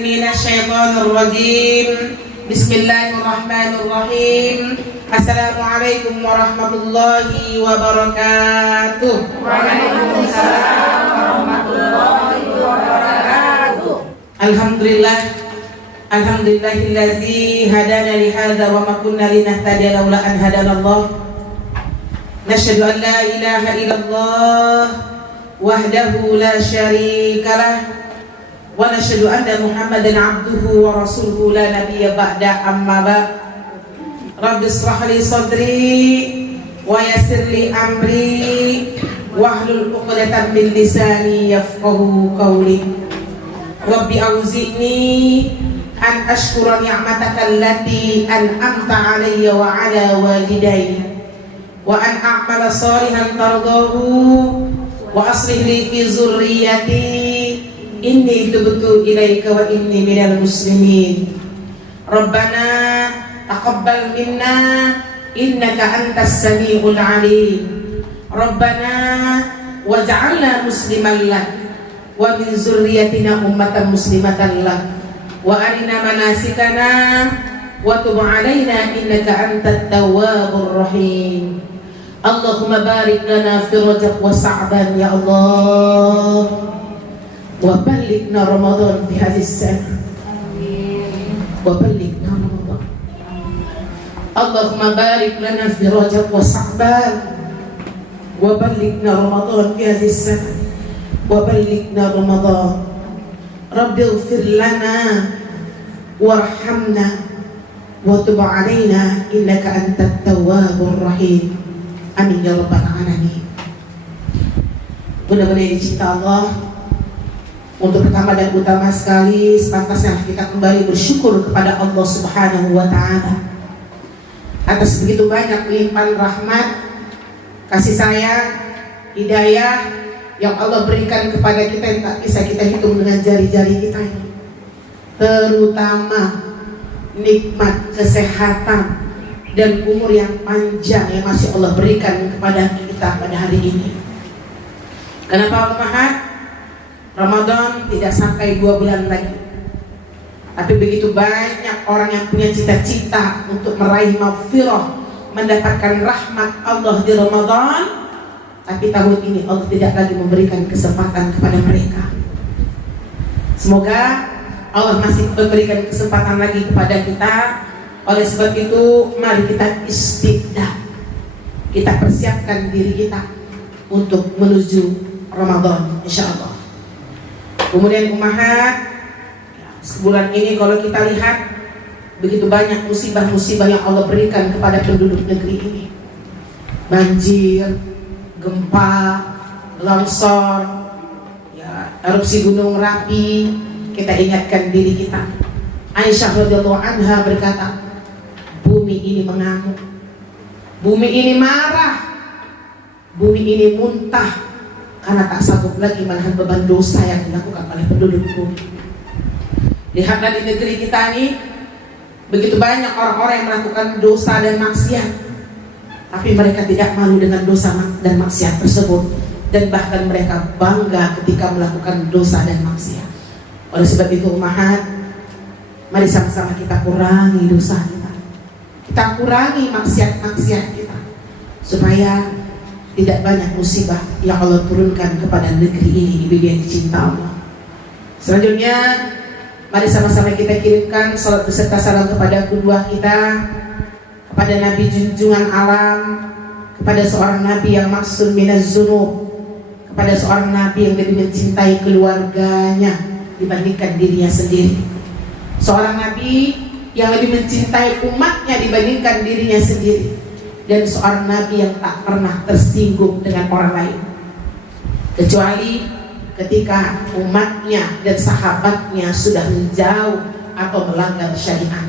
minasyaitonirrajim. Bismillahirrahmanirrahim. Assalamualaikum warahmatullahi wabarakatuh. Waalaikumsalam warahmatullahi wabarakatuh. Alhamdulillahillazi hadana li hadza wa ma kunna linahtadiya laula an hadanallah. Nashhadu an la ilaha illallah wahdahu la syarikalah wa nashhadu anna Muhammadan abduhu wa rasuluhu la nabiyya ba'da, amma ba'd. Rabbi ishrah li sadri wa yassir li amri wahlul 'uqdatam min lisani yafqahu qawli. Rabbi auzi'ni an ashkura ni'mataka allati an'amta 'alayya wa 'ala walidayya wa an a'mala shalihan tardahu wa aslih li fi dzurriyyati inni tubtu ilaika wa inni minal muslimin. Rabbana taqabbal minna innaka antas samiul alim. Rabbana waj'alna musliman lak wa min dzurriyyatina ummatan muslimatan lak wa arina manasikana wa tub 'alaina innaka antat tawwabur rahim. Allahumma barik lana fi Rajab wa Sa'ban ya Allah, wa ballighna Ramadan fi hadhihi as-sana. Amin. Wa ballighna Ramadan. Allahumma barik lana fi Rajab wa Sa'ban wa ballighna Ramadan fi hadhihi as-sana. Wa ballighna Ramadan. Rabbi ighfir lana warhamna wa tub 'alaina innaka antat tawwabur rahim. Amin ya rabbal alamin. Mudah-mudahan dicinta Allah. Untuk pertama dan utama sekali, sepantasnya kita kembali bersyukur kepada Allah Subhanahu wa ta'ala atas begitu banyak limpahan rahmat, kasih sayang, hidayah yang Allah berikan kepada kita yang tak bisa kita hitung dengan jari-jari kita ini. Terutama nikmat kesehatan dan umur yang panjang yang masih Allah berikan kepada kita pada hari ini. Kenapa Ummahat? Ramadan tidak sampai 2 bulan lagi, tapi begitu banyak orang yang punya cita-cita untuk meraih maghfirah, mendapatkan rahmat Allah di Ramadan, tapi tahun ini Allah tidak lagi memberikan kesempatan kepada mereka. Semoga Allah masih memberikan kesempatan lagi kepada kita. Oleh sebab itu, mari kita istiqdah, kita persiapkan diri kita untuk menuju Ramadan insyaallah. Kemudian Ummahat, sebulan ini kalau kita lihat begitu banyak musibah-musibah yang Allah berikan kepada penduduk negeri ini. Banjir, gempa, longsor, ya, erupsi gunung Merapi. Kita ingatkan diri kita. Aisyah radhiyallahu anha berkata, bumi ini mengamuk, bumi ini marah, bumi ini muntah karena tak sanggup lagi menahan beban dosa yang dilakukan oleh penduduk bumi. Lihatlah di negeri kita ini, begitu banyak orang-orang yang melakukan dosa dan maksiat, tapi mereka tidak malu dengan dosa dan maksiat tersebut, dan bahkan mereka bangga ketika melakukan dosa dan maksiat. Oleh sebab itu Ummahat, mari sama-sama kita kurangi dosa kita, kita kurangi maksiat-maksiat kita, supaya tidak banyak musibah yang Allah turunkan kepada negeri ini. Ibu yang dicinta Allah. Selanjutnya, mari sama-sama kita kirimkan salat beserta salam kepada kedua kita, kepada Nabi junjungan alam, kepada seorang Nabi yang maksum minaz dzunub, kepada seorang Nabi yang lebih mencintai keluarganya dibandingkan dirinya sendiri, seorang Nabi yang lebih mencintai umatnya dibandingkan dirinya sendiri, dan seorang Nabi yang tak pernah tersinggung dengan orang lain, kecuali ketika umatnya dan sahabatnya sudah menjauh atau melanggar syariat.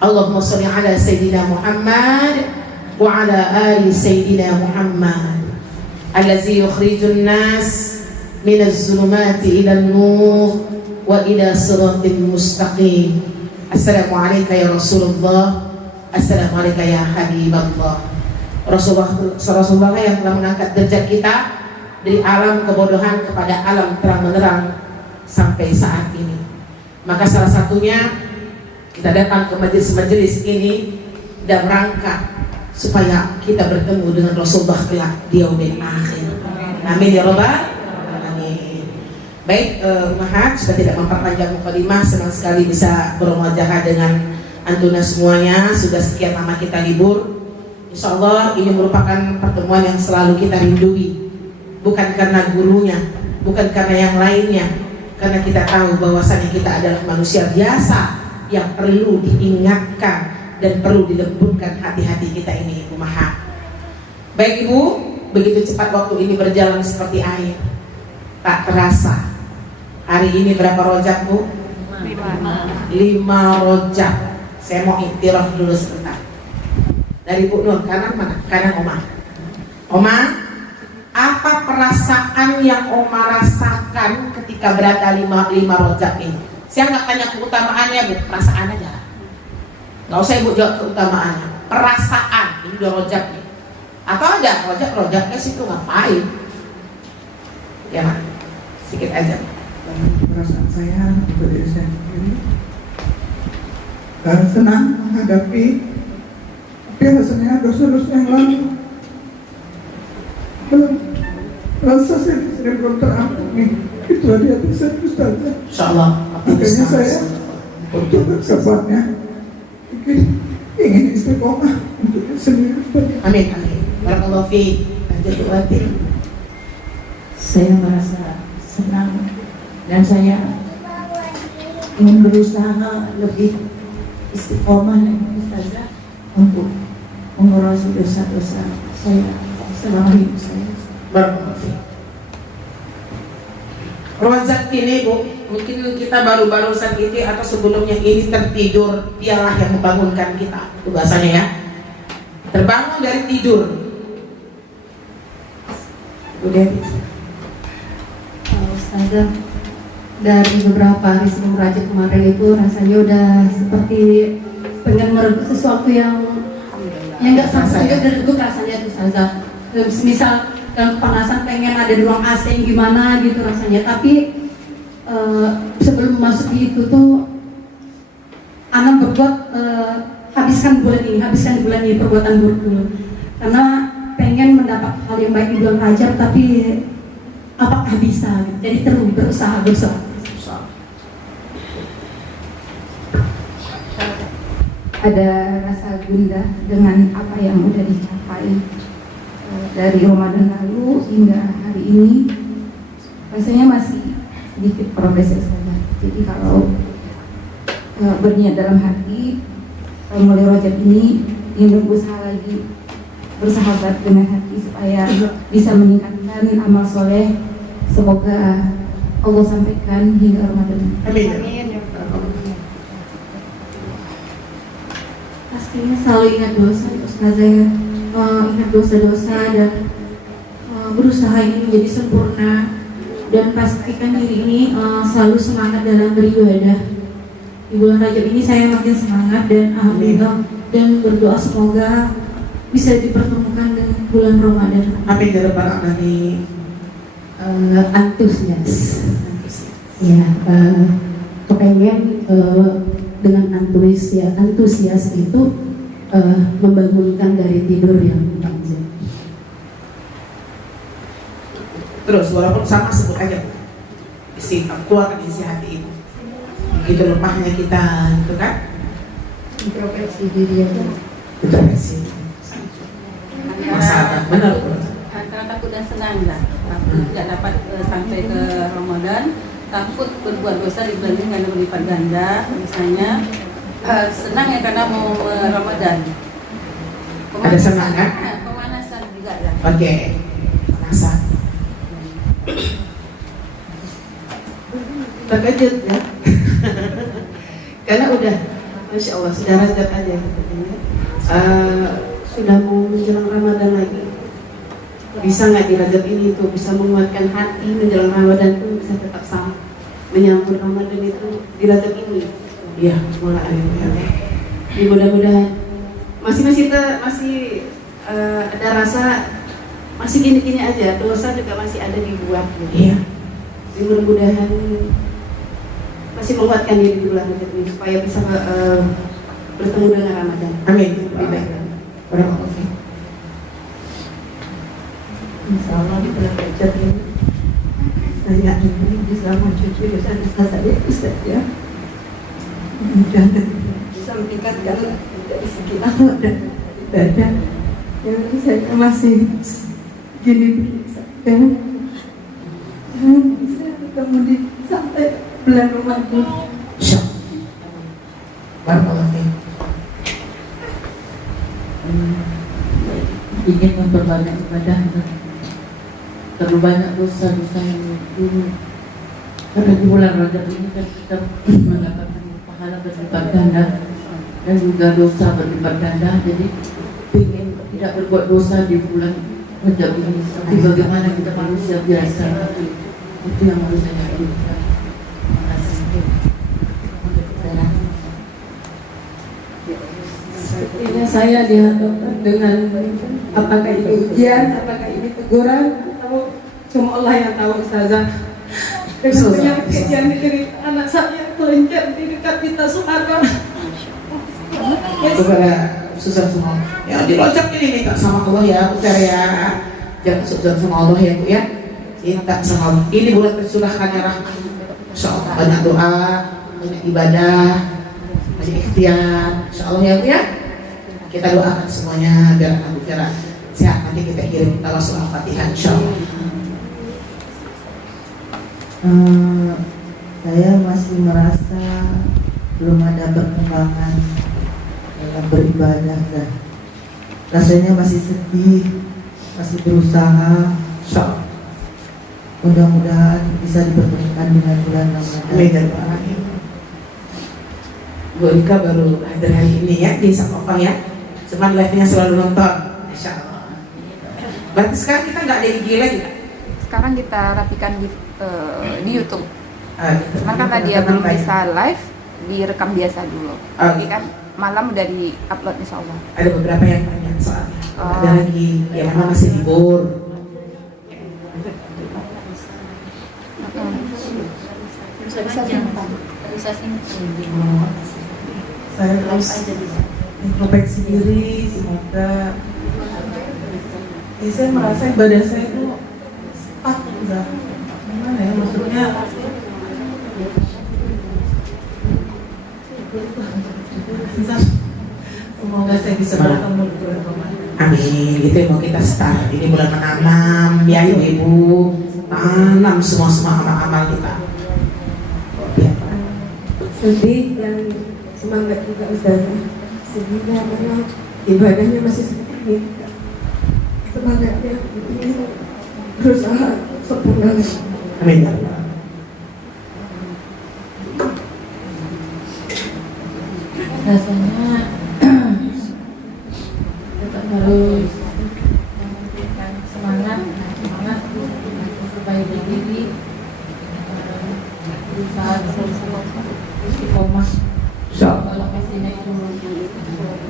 Allahumma sholli ala Sayyidina Muhammad wa ala ali Sayyidina Muhammad allazi yukhrijun nas minaz zulumati ilan nur wa ila siratil mustaqim. Assalamualaikum ya Rasulullah, assalamualaikum ya Habiballah. Rasulullah yang telah mengangkat derajat kita dari alam kebodohan kepada alam terang menerang sampai saat ini. Maka salah satunya kita datang ke majelis-majelis ini dan rangka supaya kita bertemu dengan Rasulullah kelak di yaumil akhir. Amin ya rabbal alamin. Baik, Mahat, sudah tidak memperpanjang mukadimah, senang sekali bisa bermuajahah dengan antuna semuanya. Sudah sekian lama kita libur. Insya Allah ini merupakan pertemuan yang selalu kita rindui, bukan karena gurunya, bukan karena yang lainnya, karena kita tahu bahwasannya kita adalah manusia biasa yang perlu diingatkan dan perlu dilembutkan hati-hati kita ini, Ibu Maha. Baik Ibu, begitu cepat waktu ini berjalan seperti air, tak terasa. Hari ini berapa rojak Bu? 5 rojak. Saya mau iktiraf dulu sebentar. Dari Bu Nur, kanan mana? Kanan Oma. Oma, apa perasaan yang Oma rasakan ketika berada 5 rojak ini? Saya nggak tanya keutamaannya Bu, perasaan aja. Nggak usah Ibu jawab keutamaannya. Perasaan, ini 2 rojak nih. Atau ada rojaknya situ ngapain? Ya Mak, sedikit aja. Perasaan saya untuk diri saya sendiri senang menghadapi rasanya dosa-dosa yang lalu. Rasa saya belum terampuni. Itu ada di hati saya, Ustazah. Insyaallah. Makanya saya untuk kedepannya ingin istiqomah untuk diri sendiri, Ustazah. Amin, amin. Barakallahu fiik. Lanjut Wati. Saya merasa senang dan saya ingin berusaha lebih istiqomah dan Ustazah untuk mengurangi dosa-dosa saya selama hidup saya. Barakallahu fiik. Rozak ini Bu, mungkin kita baru-baru saat ini atau sebelumnya ini tertidur, dialah yang membangunkan kita. Itu bahasanya ya. Terbangun dari tidur. Udah. Ustazah, dari beberapa hari sebelum Rajab kemarin itu rasanya udah seperti pengen merebut sesuatu yang nggak sampai juga direbut rasanya tuh Ustazah. Misal dalam kepanasan pengen ada di ruang AC yang gimana gitu rasanya, tapi sebelum masuk di itu tuh anak berbuat habiskan bulan ini perbuatan buruk dulu karena pengen mendapat hal yang baik di bulan Rajab, tapi apakah bisa? Jadi terus berusaha. Ada rasa gundah dengan apa yang udah dicapai dari Ramadan lalu hingga hari ini. Rasanya masih sedikit progres saja. Jadi kalau berniat dalam hati mulai Rajab ini ingin berusaha lagi, bersahabat dengan hati supaya bisa meningkatkan amal soleh. Semoga Allah sampaikan hingga Ramadan. Amin. Pastinya selalu ingat dosa Ustazah ya. Ingat dosa-dosa dan berusaha ini menjadi sempurna, dan pastikan diri ini selalu semangat dalam beribadah. Di bulan Rajab ini saya makin semangat dan alhamdulillah, dan berdoa semoga bisa dipertemukan dengan bulan Ramadan. Amin ya rabbal alamin. Antusias. Ya, kepengen dengan antusias itu membangunkan dari tidur yang panjang. Terus walaupun sama sebut aja isi keluarkan isi hati Ibu. Begitu lemahnya kita, itu kan? Introspeksi diri ya. Introspeksi. Masalah benar. Antara takut dan senang lah. Takut nggak dapat sampai ke Ramadan, takut berbuat dosa di bulan ini karena berlipat ganda misalnya. Senang ya karena mau Ramadan. Ada semangat? Pemanasan juga lah. Oke. Pemanasan. Terkejut ya. Karena udah, Masya Allah, sudah Rajab aja katanya. Sudah mau menjelang Ramadan lagi. Bisa nggak di Rajab ini tuh bisa menguatkan hati menjelang Ramadan tuh bisa tetap sama menyambut Ramadan itu di Rajab ini. Iya, mulai ya. Mudah-mudahan masih ada rasa masih gini-gini aja, dosa juga masih ada dibuat. Iya. Mudah-mudahan masih menguatkan diri di bulan Rajab ini supaya bisa bertemu dengan Ramadan. Amin. Lebih baik lagi. Barakallahu fiik. Insya Allah di bulan Rajab ini saya ini bisa mencuci dosa-dosa saya Ustaz ya. Mudah-mudahan bisa meningkatkan dari segi akhlak dan ibadah yang saya masih gini saja. Bisa ketemu di sampai bulan Ramadan. Insyaallah. Barakallahu fiik. Ingin memperbanyak ibadah, terlalu banyak dosa-dosa yang dulu. Karena di bulan Rajab ini kan kita mendapatkan pahala berlipat ganda dan juga dosa berlipat ganda. Jadi ingin tidak berbuat dosa di bulan Rajab ini. Tapi bagaimana kita manusia biasa, itu yang harus saya lakukan. Terima kasih. Sepertinya saya dihadapkan dengan apakah ini ujian, apakah ini teguran, atau cuma Allah yang tahu Ustazah. Dengan penyakit yang diderita anak saya terlengket di dekat kita Soekarno. Kepada susah semua. Ya di Rajab ini minta sama Allah ya, putar ya. Jangan susah sama Allah ya, Bu ya. Minta sama Allah. Ini bulan tercurahkannya rahmat. Insyaallah banyak doa, banyak ibadah, banyak ikhtiar. Insyaallah ya, Bu ya. Kita doakan semuanya biar anak Bu Vera sehat. Nanti kita kirim tawasul Al-Fatihah insyaallah. Saya masih merasa belum ada perkembangan dalam beribadah dan rasanya masih sedih, masih berusaha. Insyaallah. Mudah-mudahan bisa dipertemukan dengan bulan Ramadan. Amin. Bu Rika baru hadir hari ini ya di Sakofa ya. Cuman live-nya selalu nonton. Insyaallah. Berarti sekarang kita nggak ada IG lagi Kak? Sekarang kita rapikan di YouTube. Gitu. Cuman kan tadi ya belum bisa live, direkam biasa dulu. Jadi Gitu. kan malam udah di-upload insyaallah. Ada beberapa yang tanya soalnya. Oh. Ada lagi yang mana masih libur. Saya terus introspeksi diri, semoga saya merasa ibadah saya itu stuck udah gimana ya, maksudnya semoga saya bisa bertemu di bulan Ramadan. Amin. Itu yang mau kita start. Ini bulan menanam ya ibu-ibu. Tanam semua amal-amal kita. Ya. Sedih dan semangat juga Ustazah. Sedihnya karena ibadahnya masih seperti ini. Semangatnya ini berusaha sempurna. Amin. Rasanya tetap harus memberikan semangat memperbaiki diri, berusaha istiqomah. Insyaallah. Kalau pastinya itu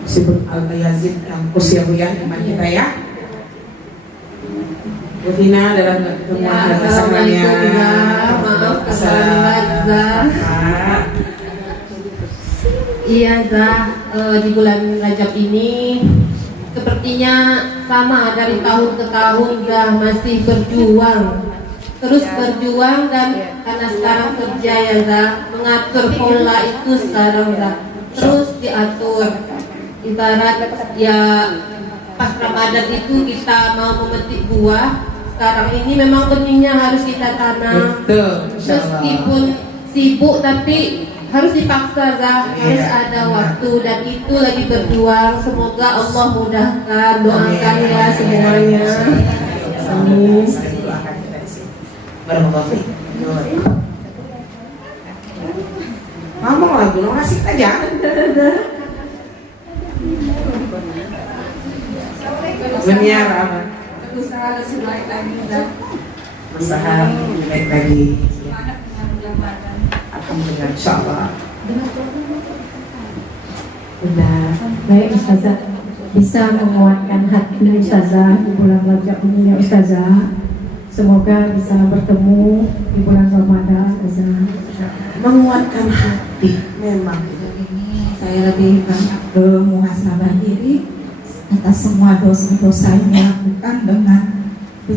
Sibuk Al-Yazid yang usia Bu ya, teman kita ya. Bu Vina dalam ketemu kesannya. Maaf Zah. Iya Zah, di bulan Rajab ini sepertinya sama dari tahun ke tahun Zah masih berjuang. Terus berjuang dan karena sekarang kerja ya Zah, mengatur pola itu sekarang Zah. Terus diatur. Ibarat ya pas Ramadan itu kita mau memetik buah, sekarang ini memang benihnya harus kita tanam. Betul, insyaallah. Meskipun sibuk tapi harus dipaksa Zah, harus ada waktu dan itu lagi berjuang. Semoga Allah mudahkan, doakan ya semuanya. Amin. Ngomong lagu, lo ngasih aja. Benar apa? Usaha lebih baik lagi Zah. Usaha lebih baik lagi. Alhamdulillah, insyaallah. Sudah baik Ustazah, bisa menguatkan hati Ustazah di bulan Rajab ini ya Ustazah. semoga bisa bertemu di bulan Ramadan. Menguatkan hati memang. Ini saya lebih banyak muhasabah diri atas semua dosa-dosa yang dilakukan dengan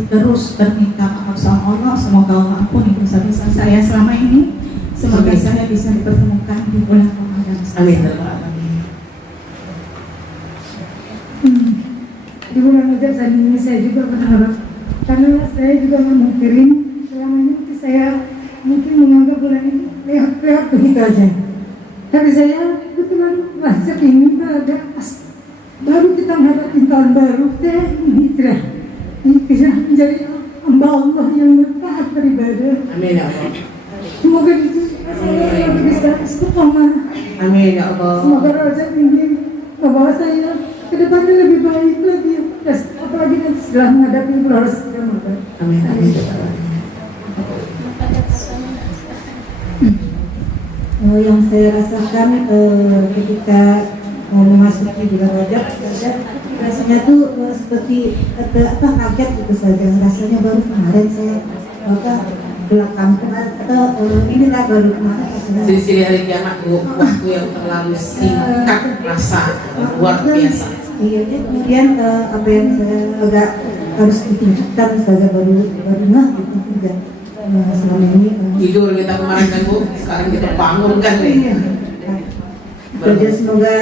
terus berminta maaf sama Allah. Semoga Allah ampuni dosa-dosa saya selama ini. Semoga saya bisa dipertemukan di bulan Ramadan. Amin. Di bulan Rajab saat ini saya juga berharap, karena saya juga memungkirin selama ini saya mungkin menganggap bulan ini lewat begitu aja. Tapi saya kebetulan Rajab ini ada baru kita menghadapi tahun baru, saya hijrah menjadi hamba Allah yang taat beribadah. Amin ya Allah. Semoga saya selalu bisa istiqomah. Amin ya Allah. Semoga Rajab ini membawa saya ke depannya lebih baik lagi, apalagi nanti setelah menghadapi bulan Ramadan. Amin. Amin. Yang saya rasakan ketika mau memasuki bulan Rajab, rasanya tuh seperti kaget gitu saja. Rasanya baru kemarin saya belakang kemarin atau ini lah baru kemarin. Sisi hari kiamat waktu yang terlalu singkat, rasa luar biasa. Iya, kemudian apa yang saya agak harus ditunjukkan saja baru gitu juga. Selama ini Tidur kita kemarin kan Bu, sekarang kita bangun kan nih. Jadi semoga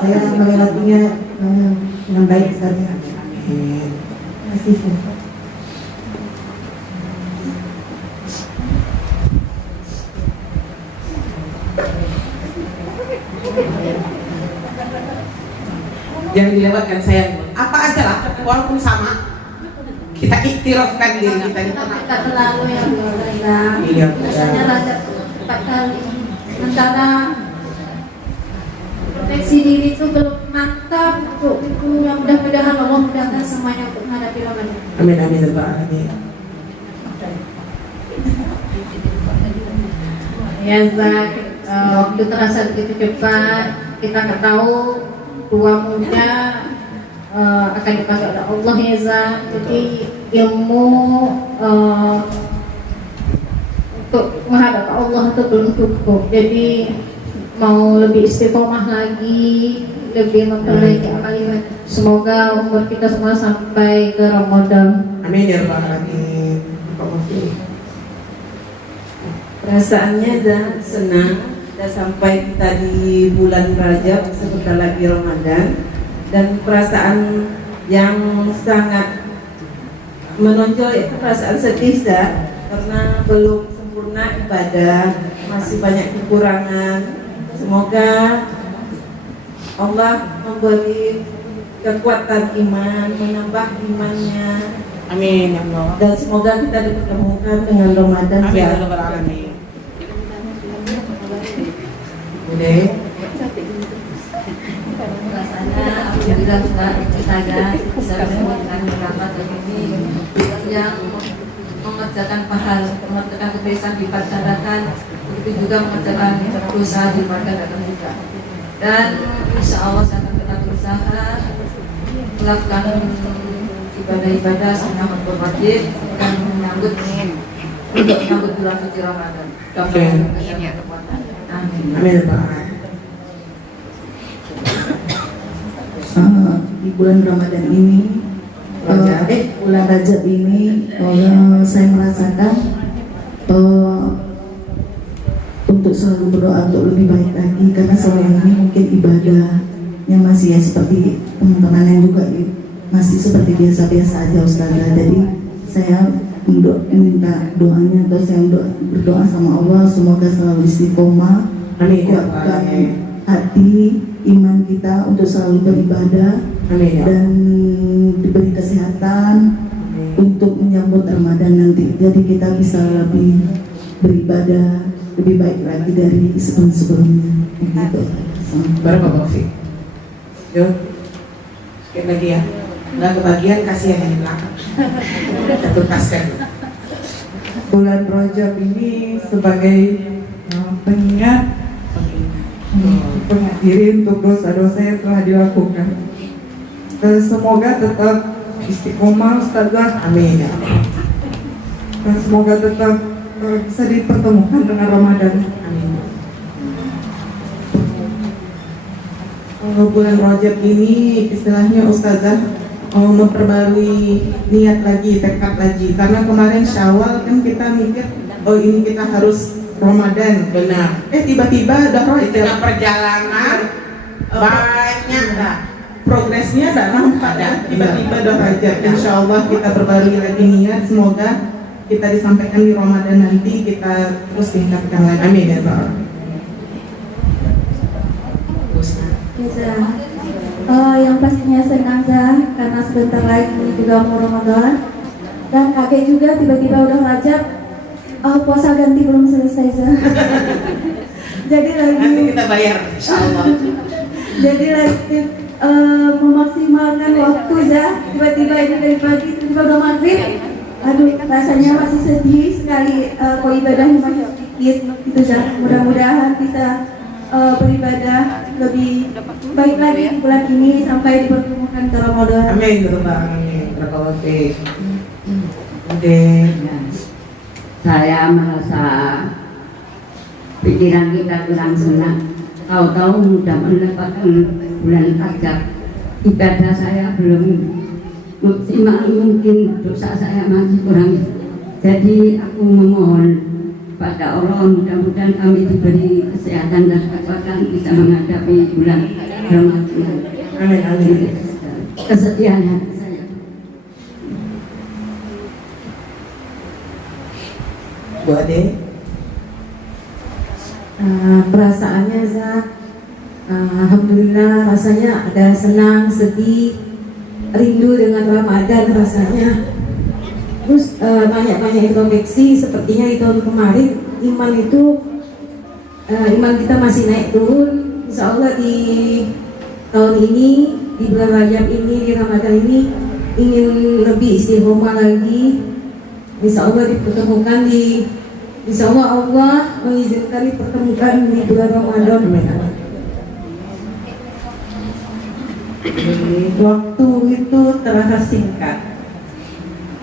saya melewatinya dengan baik saja. Terima kasih. Jangan dilewatkan sayang. Apa aja lah, walaupun sama. Kita iktirafkan diri kita di tengah. Tak terlalu ya Bu Raina. Iya. Biasanya Rajab 4 kali. Sementara proteksi diri itu belum mantap untuk yang mudah-mudahan Allah mudahkan semuanya untuk menghadapi Ramadan. Amin amin ya Pak. Amin. Ya Zak, waktu terasa begitu cepat. Kita nggak tahu tua muda akan dipakai oleh Allah ya Zak. Jadi ilmu untuk menghadap Allah itu belum cukup. Jadi mau lebih istiqomah lagi, lebih memperbaiki amal iman. Semoga umur kita semua sampai ke Ramadan. Amin ya Rabbal Alamin. Perasaannya dah senang, dah sampai kita di bulan Rajab, sebentar lagi Ramadan, dan perasaan yang sangat menonjol itu perasaan sedih dah, karena belum sempurna ibadah, masih banyak kekurangan. Semoga Allah memberi kekuatan iman, menambah imannya. Amin ya Allah. Dan semoga kita dipertemukan dengan Ramadan. Amin ya Rabbal Alamin. Udah. Rasanya alhamdulillah sudah terjaga bisa dengan rahmat ini yang mengerjakan pahala, mengerjakan kebaikan dipadankan, begitu juga mengerjakan dosa dipadankan juga. Dan insya Allah saya akan tetap berusaha melakukan ibadah-ibadah sunnah maupun wajib dan menyambut bulan suci Ramadan. Amin. Amin Pak. Di bulan Ramadan ini, bulan Rajab ini, saya merasakan untuk selalu berdoa untuk lebih baik lagi, karena selama ini mungkin ibadahnya masih ya seperti teman-teman yang juga masih seperti biasa-biasa aja Ustazah. Jadi saya minta doanya, atau saya berdoa sama Allah semoga selalu istiqomah, kuatkan hati iman kita untuk selalu beribadah. Amin ya. Dan diberi kesehatan untuk menyambut Ramadan nanti, jadi kita bisa lebih beribadah lebih baik lagi dari sebelum-sebelumnya. Begitu. Berapa Pak Fik? Yuk, sekali lagi ya. Nggak kebagian, kasihan yang di belakang. Kita tuntaskan. Bulan Rajab ini sebagai pengingat diri untuk dosa-dosa yang telah dilakukan. Semoga tetap istiqomah Ustazah. Amin ya. Dan semoga tetap bisa dipertemukan dengan Ramadan. Amin. Bulan Rajab ini istilahnya Ustazah memperbarui niat lagi, tekad lagi. Karena kemarin Syawal kan kita mikir, oh ini kita harus Ramadan. Benar. Tiba-tiba udah Di tengah Rajab. perjalanan banyak lah. Progresnya tak nampak ya. Tiba-tiba udah Rajab. Insya Allah kita perbarui lagi niat. Semoga kita disampaikan di Ramadan nanti kita terus tingkatkan lagi. Amin ya Allah. Yang pastinya senang Zah, karena sebentar lagi juga mau Ramadan. Dan kaget juga tiba-tiba udah Rajab, puasa ganti belum selesai Zah. Jadi lagi Nanti kita bayar, insya Allah. jadi lagi memaksimalkan waktu Zah. Tiba-tiba ini dari pagi tiba-tiba udah maghrib. Aduh, rasanya masih sedih sekali. Kok ibadahnya masih sedikit gitu Zah. Mudah-mudahan bisa beribadah lebih baik lagi di bulan ini sampai dipertemukan ke Ramadan. Amin, berubah amin. Barakallahu fiik. Oke. Saya merasa pikiran kita kurang senang. Tahu-tahu mudah mendapatkan bulan Rajab. Ibadah saya belum maksimal, mungkin dosa saya masih kurang. Jadi aku memohon pada Allah, mudah-mudahan kami diberi kesehatan dan kekuatan bisa menghadapi bulan Ramadan. Amin, amin. Kesedihan hati saya. Bu Ade. Perasaannya Zah, alhamdulillah rasanya ada senang, sedih, rindu dengan Ramadan rasanya. Terus banyak-banyak introspeksi. Sepertinya di tahun kemarin iman kita masih naik turun. Insya Allah di tahun ini, di bulan Rajab ini, di Ramadan ini ingin lebih istiqomah lagi. Insya Allah dipertemukan Insya Allah mengizinkan dipertemukan di bulan Ramadan. Waktu itu terasa singkat.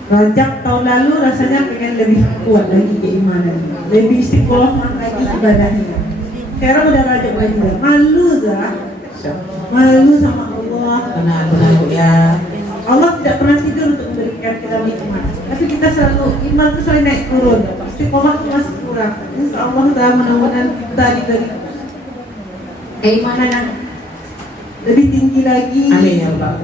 Rajab tahun lalu rasanya pengen lebih kuat lagi keimanan, lebih istiqomah lagi ibadahnya. Sekarang udah Rajab lagi, malu Zah, malu sama Allah. Benar-benar Bu ya. Allah tidak pernah tidur untuk memberikan kita nikmat, tapi kita selalu iman itu selalu naik turun, istiqomah itu masih kurang. Insya Allah mudah-mudahan kita diberi keimanan yang lebih tinggi lagi. Amin ya Allah.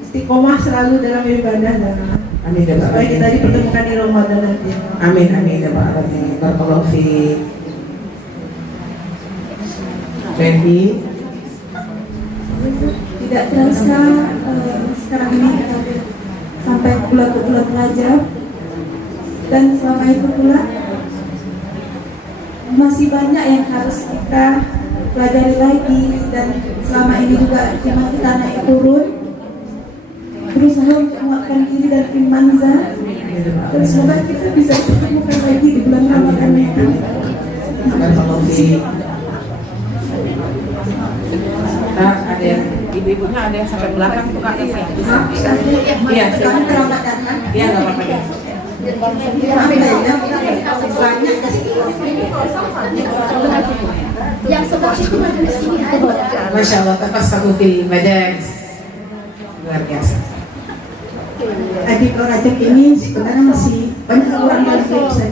Istiqomah selalu dalam ibadah dan Amin ya Allah. supaya kita dipertemukan di Ramadan nanti. Amin, amin ya Allah. Barakallahu fiik. Randy. Tidak terasa sekarang ini sampai bulan Rajab, dan selama itu pula masih banyak yang harus kita pelajari lagi, dan selama ini juga iman kita naik turun, berusaha untuk menguatkan diri dan iman Zah, dan semoga kita bisa bertemukan lagi di bulan Ramadan ini. Barakallahu fiik. Ada yang ibu-ibunya ada yang sampai belakang tuh Kak. Iya, Sekarang ke Ramadan kan? Iya, enggak apa-apa. Yang sebelah situ majelis ini ada. Masya Allah, tafassahu fil majalis. Luar biasa. Adik Rajab ini sebenarnya masih banyak kurang lagi saja.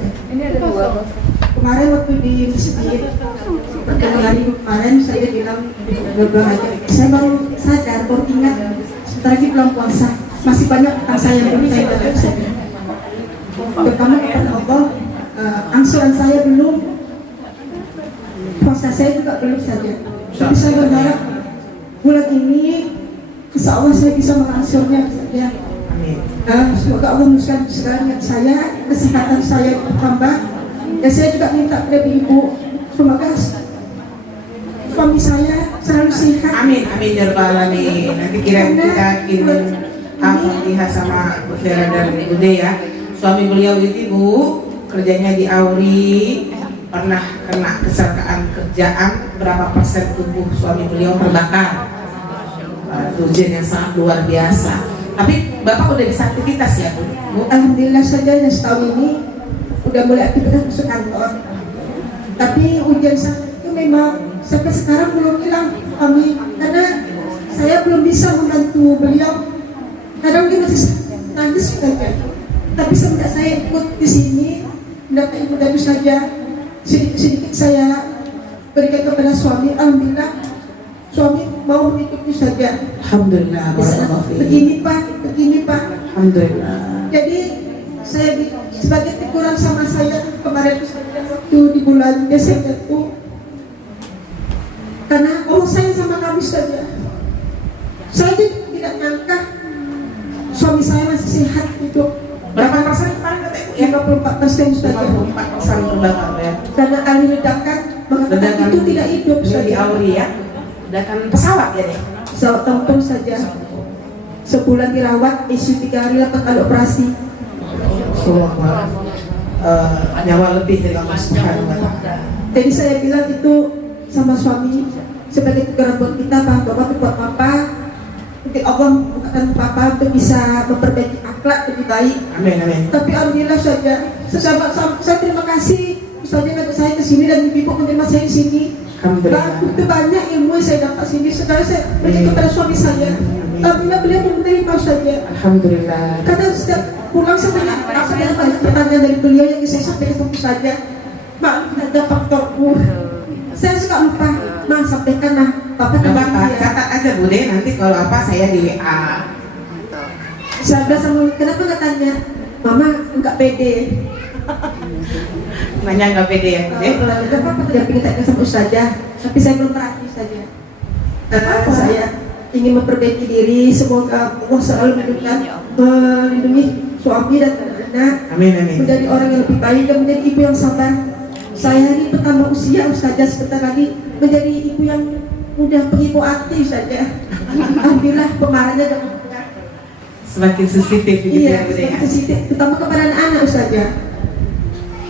Kemarin waktu di masjid pertama kali kemarin saya bilang Rajab, saya baru sadar, baru ingat sebentar lagi bulan puasa, masih banyak tentang saya yang belum saya baca. Pertama kepada Allah, angsuran saya belum, puasa saya juga belum saja. Tapi saya berharap bulan ini insya Allah saya bisa mengangsurnya saja. Semoga Allah menurunkan segala niat saya, kesehatan saya bertambah. Dan saya juga minta kepada ibu, semoga suami saya selalu sehat. Amin, amin ya rabbal alamin. Nanti kita kirim Al-Fatihah sama Bu Vera dan Bu De ya. Suami beliau itu Bu kerjanya di Auri, pernah kena kecelakaan kerjaan, berapa persen tubuh suami beliau terbakar. Ujian yang sangat luar biasa. Tapi Bapak udah bisa aktivitas ya Bu? Alhamdulillah saja yang setahun ini udah mulai aktivitas masuk kantor. Tapi ujian saya itu memang sampai sekarang belum hilang kami, karena saya belum bisa membantu beliau. Kadang dia masih nangis saja. Tapi semenjak saya ikut di sini, mendapat ilmu dari saja, sedikit-sedikit saya berikan kepada suami. Alhamdulillah, suami mau mengikuti saja. Alhamdulillah. Begini Pak. Alhamdulillah. Jadi saya sebagai teguran sama saya kemarin waktu di bulan Desember itu, karena Allah sayang sama kami saja. Saya tidak nyangka suami saya masih sehat hidup. Berapa persen kemarin kata Ibu ya? 54% saja. 54% terbakar ya. Karena kali ledakan mengatakan itu tidak hidup di saja. Auri ya. Ledakan pesawat ya deh. Pesawat tempur saja. Sebulan dirawat, ICU 3 hari, 8 kali operasi. Nyawa lebih dari Allah Subhanahu wa Ta'ala. Jadi saya bilang itu sama suami sebagai teguran buat kita, bahwa buat Papa, mungkin Allah bukakan Papa untuk bisa memperbaiki akhlak lebih baik. Amin, amin. Tapi alhamdulillah saja, saya terima kasih misalnya ngajak saya ke sini dan ibu menerima saya di sini. Alhamdulillah. Begitu banyak ilmu yang saya dapat sini. Sekarang saya berikan kepada suami saya. Alhamdulillah beliau menerima saja. Alhamdulillah. Karena setiap pulang saya banyak pertanyaan dari beliau yang saya sampaikan tentu saja. Maaf ada faktorku. Saya suka lupa. Sampaikan Bapak catat aja Bude, nanti kalau apa saya di WA. Saya bilang sama, kenapa nggak tanya? Mama nggak pede. Nanya nggak pede ya Bude? Kalau ada apa tidak pengen tanya sama Ustazah, tapi saya belum terakhir saja. Saya ingin memperbaiki diri, semoga Allah selalu melindungi suami dan anak-anak. Amin, amin. Menjadi orang yang lebih baik dan menjadi ibu yang sabar. Saya ini pertama usia Ustazah, sebentar lagi menjadi ibu yang mudah pengibu hati saja. Alhamdulillah pemarahnya jangan semakin sensitif gitu ya Bude ya. Sensitif, terutama kepada anak-anak Ustazah.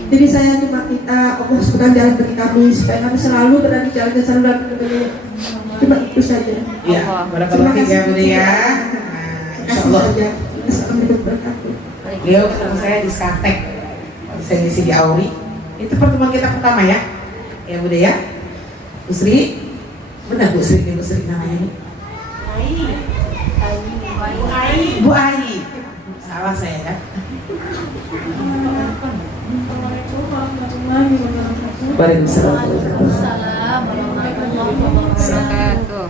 Jadi saya cuma minta Allah sebenarnya jalan bagi kami supaya kami selalu berada di jalan yang selalu dalam beliau. Cuma itu saja. Iya, barakallahu fiik ya Bude ya. Insyaallah saja. Assalamualaikum warahmatullahi wabarakatuh. Beliau ketemu saya di Skatek, saya ngisi di Auri. Itu pertemuan kita pertama ya, ya Bude ya. Bu Sri, benar Bu Sri namanya ini? Bu Ai. Salah saya ya. Waalaikumsalam warahmatullahi wabarakatuh.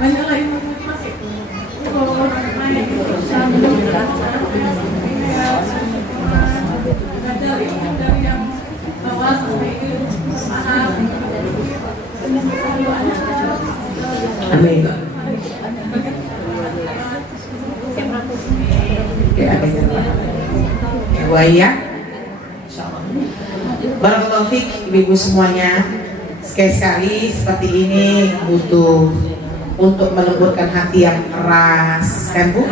Banyaklah ilmu motivasi. Belajar ilmu dari yang bawah sampai ke atas. Amin. Ya, Bu Ayah. Barakallahu fiik ibu-ibu semuanya. Sekali-sekali seperti ini butuh untuk melemburkan hati yang keras, kan Bu?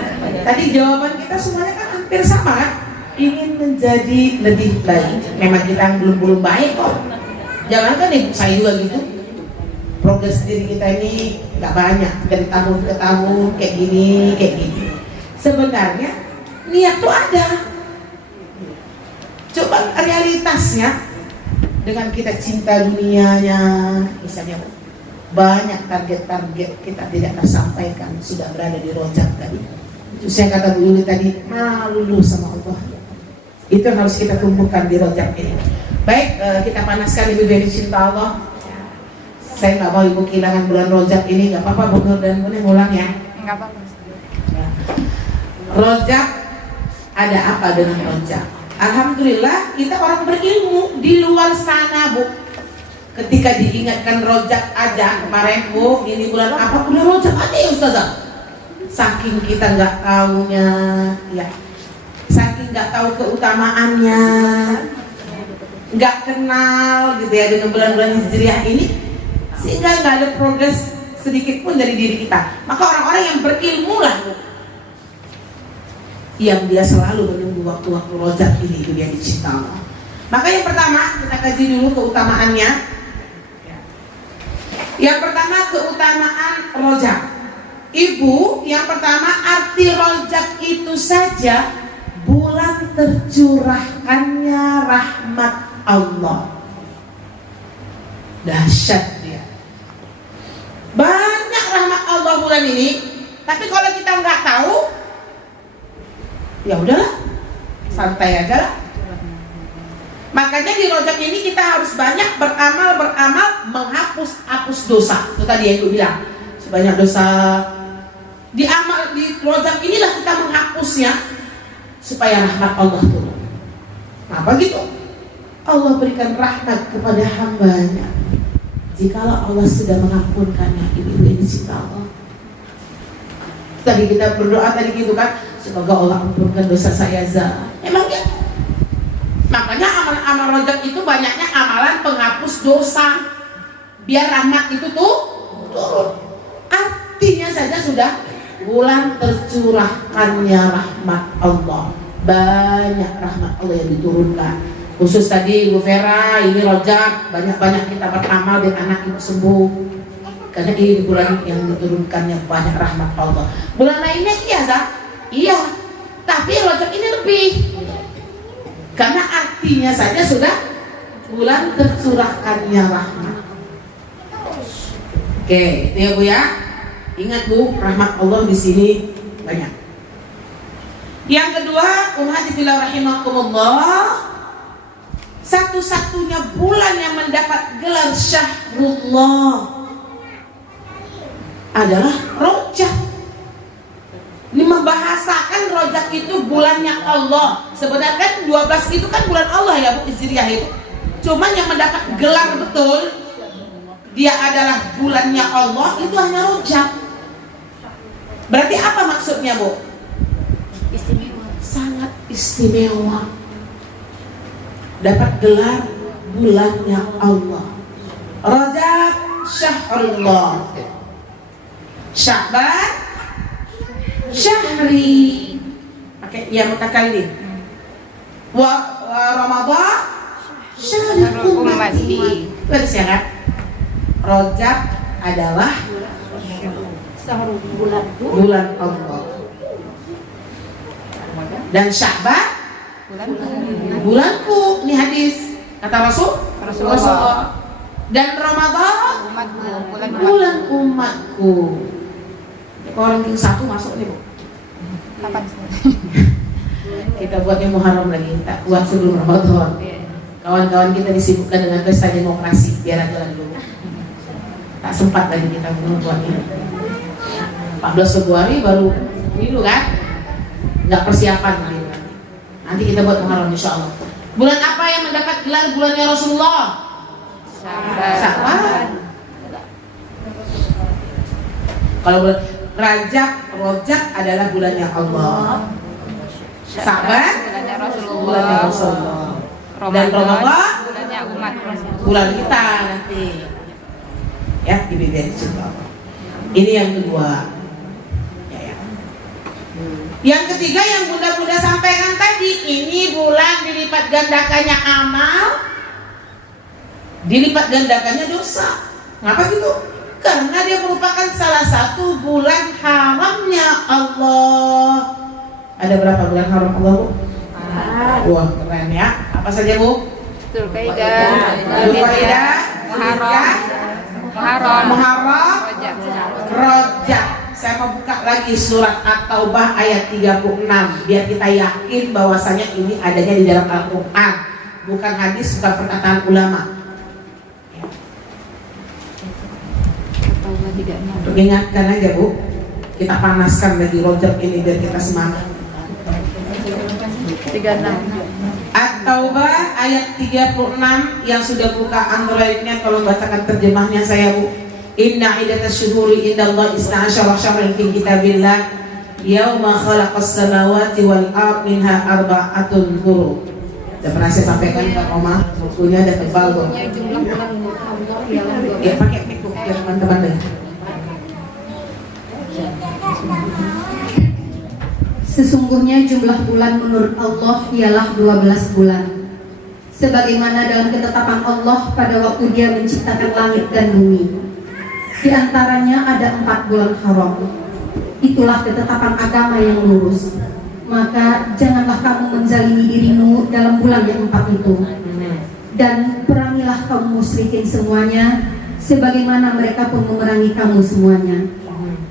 Tadi jawaban kita semuanya kan hampir sama kan? Ingin menjadi lebih baik. Memang kita belum baik kok. Jangan kan ibu saya juga gitu. Progres diri kita ini nggak banyak dari tahun ke tahun kayak gini. Sebenarnya niat tuh ada. Coba realitasnya dengan kita cinta dunianya, misalnya banyak target-target kita tidak tersampaikan, sudah berada di rojak tadi. Itu saya kata Bu Yuli tadi, malu sama Allah. Itu yang harus kita tumbuhkan di rojak ini. Baik, kita panaskan ibu dari cinta Allah. Saya nggak mau ibu kehilangan bulan rojak ini, nggak apa-apa Bu Nur dan Bu Neng ulang ya. Nggak apa-apa. Rojak, ada apa dengan rojak? Alhamdulillah kita orang berilmu di luar sana Bu. Ketika diingatkan rojak aja kemarin Bu, ini bulan apa? Bulan rojak aja ya Ustazah. Saking kita nggak taunya, ya. Saking nggak tahu keutamaannya, nggak kenal gitu ya dengan bulan-bulan hijriah ini, sehingga nggak ada progres sedikit pun dari diri kita. Maka orang-orang yang berilmu lah Bu, yang dia selalu menunggu waktu-waktu rojak ini, itu dia dicinta Allah. Maka yang pertama kita kaji dulu keutamaannya. Yang pertama keutamaan rojak. Ibu, yang pertama arti rojak itu saja bulan tercurahkannya rahmat Allah. Dahsyat dia. Banyak rahmat Allah bulan ini, tapi kalau kita nggak tahu, ya udahlah, santai aja lah. Makanya di Rajab ini kita harus banyak beramal menghapus dosa. Itu tadi yang gue bilang, sebanyak dosa di Rajab inilah kita menghapusnya supaya rahmat Allah turun. Apa gitu? Allah berikan rahmat kepada hambanya. Jikalau Allah sudah mengampunkannya, ibu-ibu yang dicinta Allah. Tadi kita berdoa tadi gitu kan, semoga Allah ampunkan dosa saya Za. Emang ya? Makanya amal-amal Rajab itu banyaknya amalan penghapus dosa, biar rahmat itu tuh turun. Artinya saja sudah bulan tercurahkannya rahmat Allah. Banyak rahmat Allah yang diturunkan. Khusus tadi Ibu Vera, ini Rajab, banyak-banyak kita beramal biar anak ibu sembuh. Karena ini bulan yang diturunkannya banyak rahmat Allah. Bulan lainnya iya Zah? Iya. Tapi Rajab ini lebih. Karena artinya saja sudah bulan tercurahkannya rahmat. Oke, itu ya Bu ya. Ingat Bu, rahmat Allah di sini banyak. Yang kedua, ummati fillah rahimakumullah, satu-satunya bulan yang mendapat gelar Syahrullah adalah Rajab. Ini membahasakan Rajab itu bulannya Allah. Sebenarnya kan 12 itu kan bulan Allah ya Bu, Hijriah itu. Cuman yang mendapat gelar betul dia adalah bulannya Allah itu hanya Rajab. Berarti apa maksudnya Bu? Istimewa. Sangat istimewa. Dapat gelar bulannya Allah. Rajab Syahrullah, Sya'ban Syahri, pakai ya mutakallim. Wa Ramadan Syahri ummati. Terus ya kan? Rajab adalah bulan Allah. Dan Sya'ban bulanku, ini hadis kata Rasulullah. Dan Ramadan bulan umatku. Kalau ranking 1 masuk nih Bu. Kapan? Kita buatnya Muharram lagi, tak buat sebelum Ramadan. Kawan-kawan kita disibukkan dengan pesta demokrasi, biar jalan dulu. Tak sempat lagi kita buatnya. 14 Februari baru pemilu kan? Nggak persiapan nanti kita buat Muharram insya Allah. Bulan apa yang mendapat gelar bulannya Rasulullah? Sya'ban. Kalau bulan Rajab adalah bulannya Allah. Sya'ban bulannya Rasulullah. Dan Ramadan bulannya umat Rasul. bulan kita nanti. Ya, dibimbing insya Allah. Ini yang kedua. Yang ketiga yang Bunda-Bunda sampaikan tadi, ini bulan dilipat gandakannya amal, dilipat gandakannya dosa. Kenapa gitu? Karena dia merupakan salah satu bulan haramnya Allah. Ada berapa bulan haram Allah Bu? Wah keren ya. Apa saja Bu? Dzulqa'dah, Muharram, Rajab. Saya mau buka lagi surat At-Taubah ayat 36 biar kita yakin bahwasanya ini adanya di dalam Al-Quran, bukan hadis, bukan perkataan ulama. Ingatkan aja Bu, kita panaskan lagi Rajab ini biar kita semangat. 36 At-Taubah ayat 36, yang sudah buka Androidnya tolong bacakan terjemahnya saya Bu. Inna iddatasy syuhuri indallahi 12 syahran fi kitabillah yauma khalaqas samawati wal ardi minha arba'atun hurum. Sudah pernah saya sampaikan ke Oma, bukunya ada tebal Bu. Ya pakai mic biar teman-teman dengar. Sesungguhnya jumlah bulan menurut Allah ialah 12 bulan. Sebagaimana dalam ketetapan Allah pada waktu Dia menciptakan langit dan bumi. Di antaranya ada 4 bulan haram. Itulah ketetapan agama yang lurus. maka janganlah kamu menzalimi dirimu dalam bulan yang 4 itu. Dan perangilah kaum musyrikin semuanya, sebagaimana mereka pun memerangi kamu semuanya.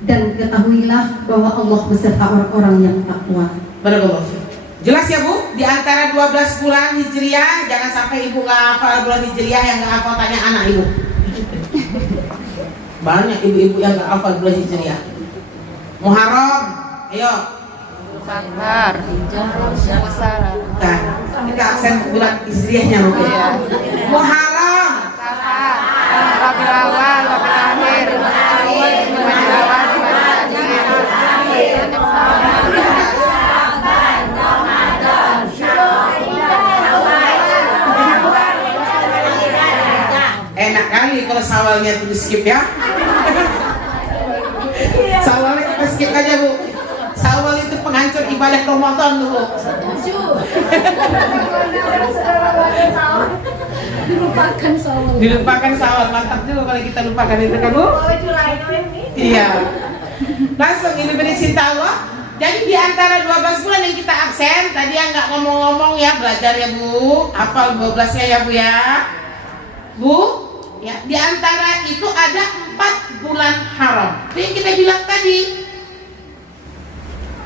Dan ketahuilah bahwa Allah beserta orang-orang yang takwa. Barakallahu fiik. Jelas ya Bu? Di antara 12 bulan Hijriah, jangan sampai ibu nggak hafal bulan Hijriah, yang nggak hafal tanya anak ibu. Banyak ibu-ibu yang nggak hafal bulan Hijriah. Muharram, ayo. Safar, Musaram. Bukan. Kita aksen bulan Hijriahnya mungkin. Muharram, Rabiul Awal, Rabiul Akhir, enak kali kalau sawalnya itu di skip ya. Sawalnya kita skip aja Bu. Sawal itu penghancur ibadah Ramadan dulu. Dilupakan sawal, mantap juga kalau kita lupakan itu kan Bu. Iya. Langsung ini beri cinta Allah. Jadi di antara 12 bulan yang kita absen, tadi yang nggak ngomong-ngomong ya, belajar ya Bu, hafal 12-nya ya Bu ya. Bu, ya, di antara itu ada 4 bulan haram. Itu yang kita bilang tadi.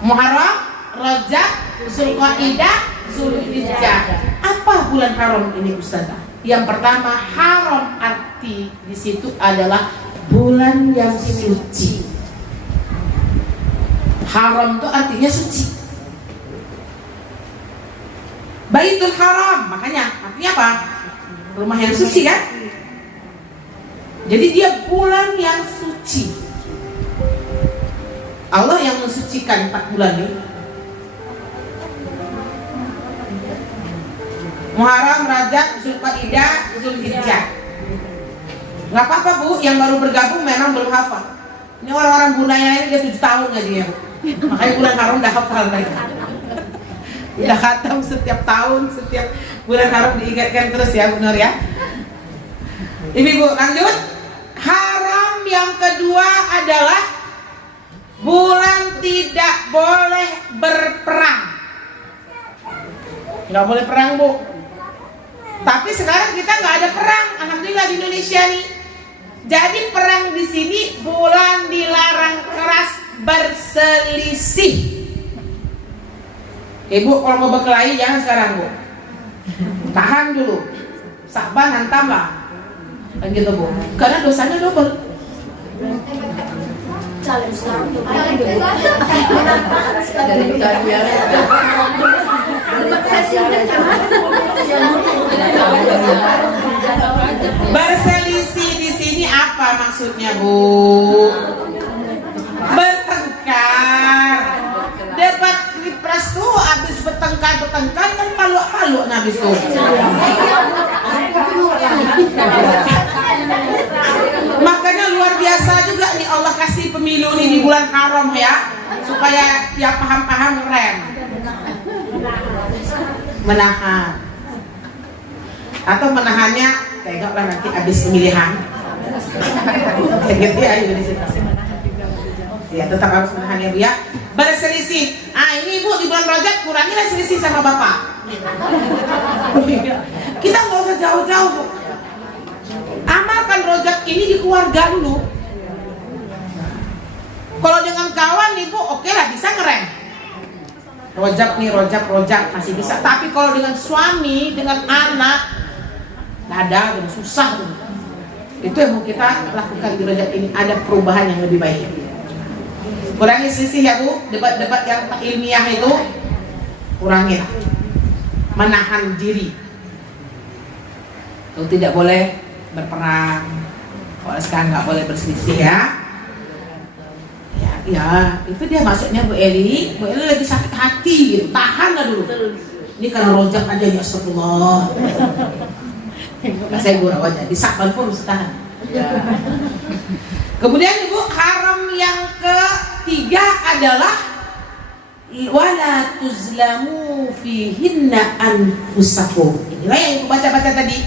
Muharram, Rajab, Zulqa'dah, Zulhijjah. Apa bulan haram ini Ustazah? Yang pertama, haram arti di situ adalah bulan yang suci. Haram itu artinya suci. Baitul Haram, makanya artinya apa? Rumah yang suci kan? Jadi dia bulan yang suci. Allah yang mensucikan 4 bulan ini. Muharram, Rajab, Zulqa'dah, Zulhijjah. Nggak apa-apa Bu, yang baru bergabung memang belum hafal. Ini orang-orang Bunaya ini dia 7 tahun ngajinya Bu. Makanya bulan haram udah hafal mereka. Udah khatam setiap tahun, setiap bulan haram diingatkan terus ya Bu Nur ya. Ini Bu, lanjut. Haram yang kedua adalah bulan tidak boleh berperang. Nggak boleh perang Bu. Tapi sekarang kita nggak ada perang, alhamdulillah di Indonesia nih. Jadi perang di sini bulan dilarang keras berselisih. Ibu kalau mau berkelahi jangan sekarang Bu. Tahan dulu. Sabar hantam lah. Kan gitu Bu. Karena dosanya double. Berselisih di sini apa maksudnya Bu? Bertengkar. Debat pilpres tuh habis bertengkar kan malu-malu habis tuh. Makanya luar biasa juga nih Allah kasih pemilu nih di bulan haram ya, supaya ya paham-paham rem. Menahan. Atau menahannya tengoklah nanti habis pemilihan. Gitu ya Indonesia. Ya tetap harus menahan ya Bu ya. Berselisih. Ini Bu di bulan Rajab kurangilah selisih sama Bapak. Kita nggak usah jauh-jauh Bu. Amalkan Rajab ini di keluarga dulu. Kalau dengan kawan nih Bu, oke lah bisa ngerem. Rajab masih bisa. Tapi kalau dengan suami, dengan anak, nggak ada, susah tuh. Itu yang mau kita lakukan di Rajab ini, ada perubahan yang lebih baik. Kurangi selisih ya Bu, debat-debat yang tak ilmiah itu kurangi lah. Menahan diri. Itu tidak boleh berperang. Kalau sekarang nggak boleh berselisih ya. Ya, itu dia maksudnya Bu Eli. Bu Eli lagi sakit hati, gitu. Tahan lah dulu. Ini kalau Rajab aja ya astagfirullah. Saya gurau aja, di Sya'ban pun harus tahan. Kemudian Ibu, haram yang ketiga adalah wala tuzlamu fihinna anfusakum. Inilah yang Ibu baca-baca tadi.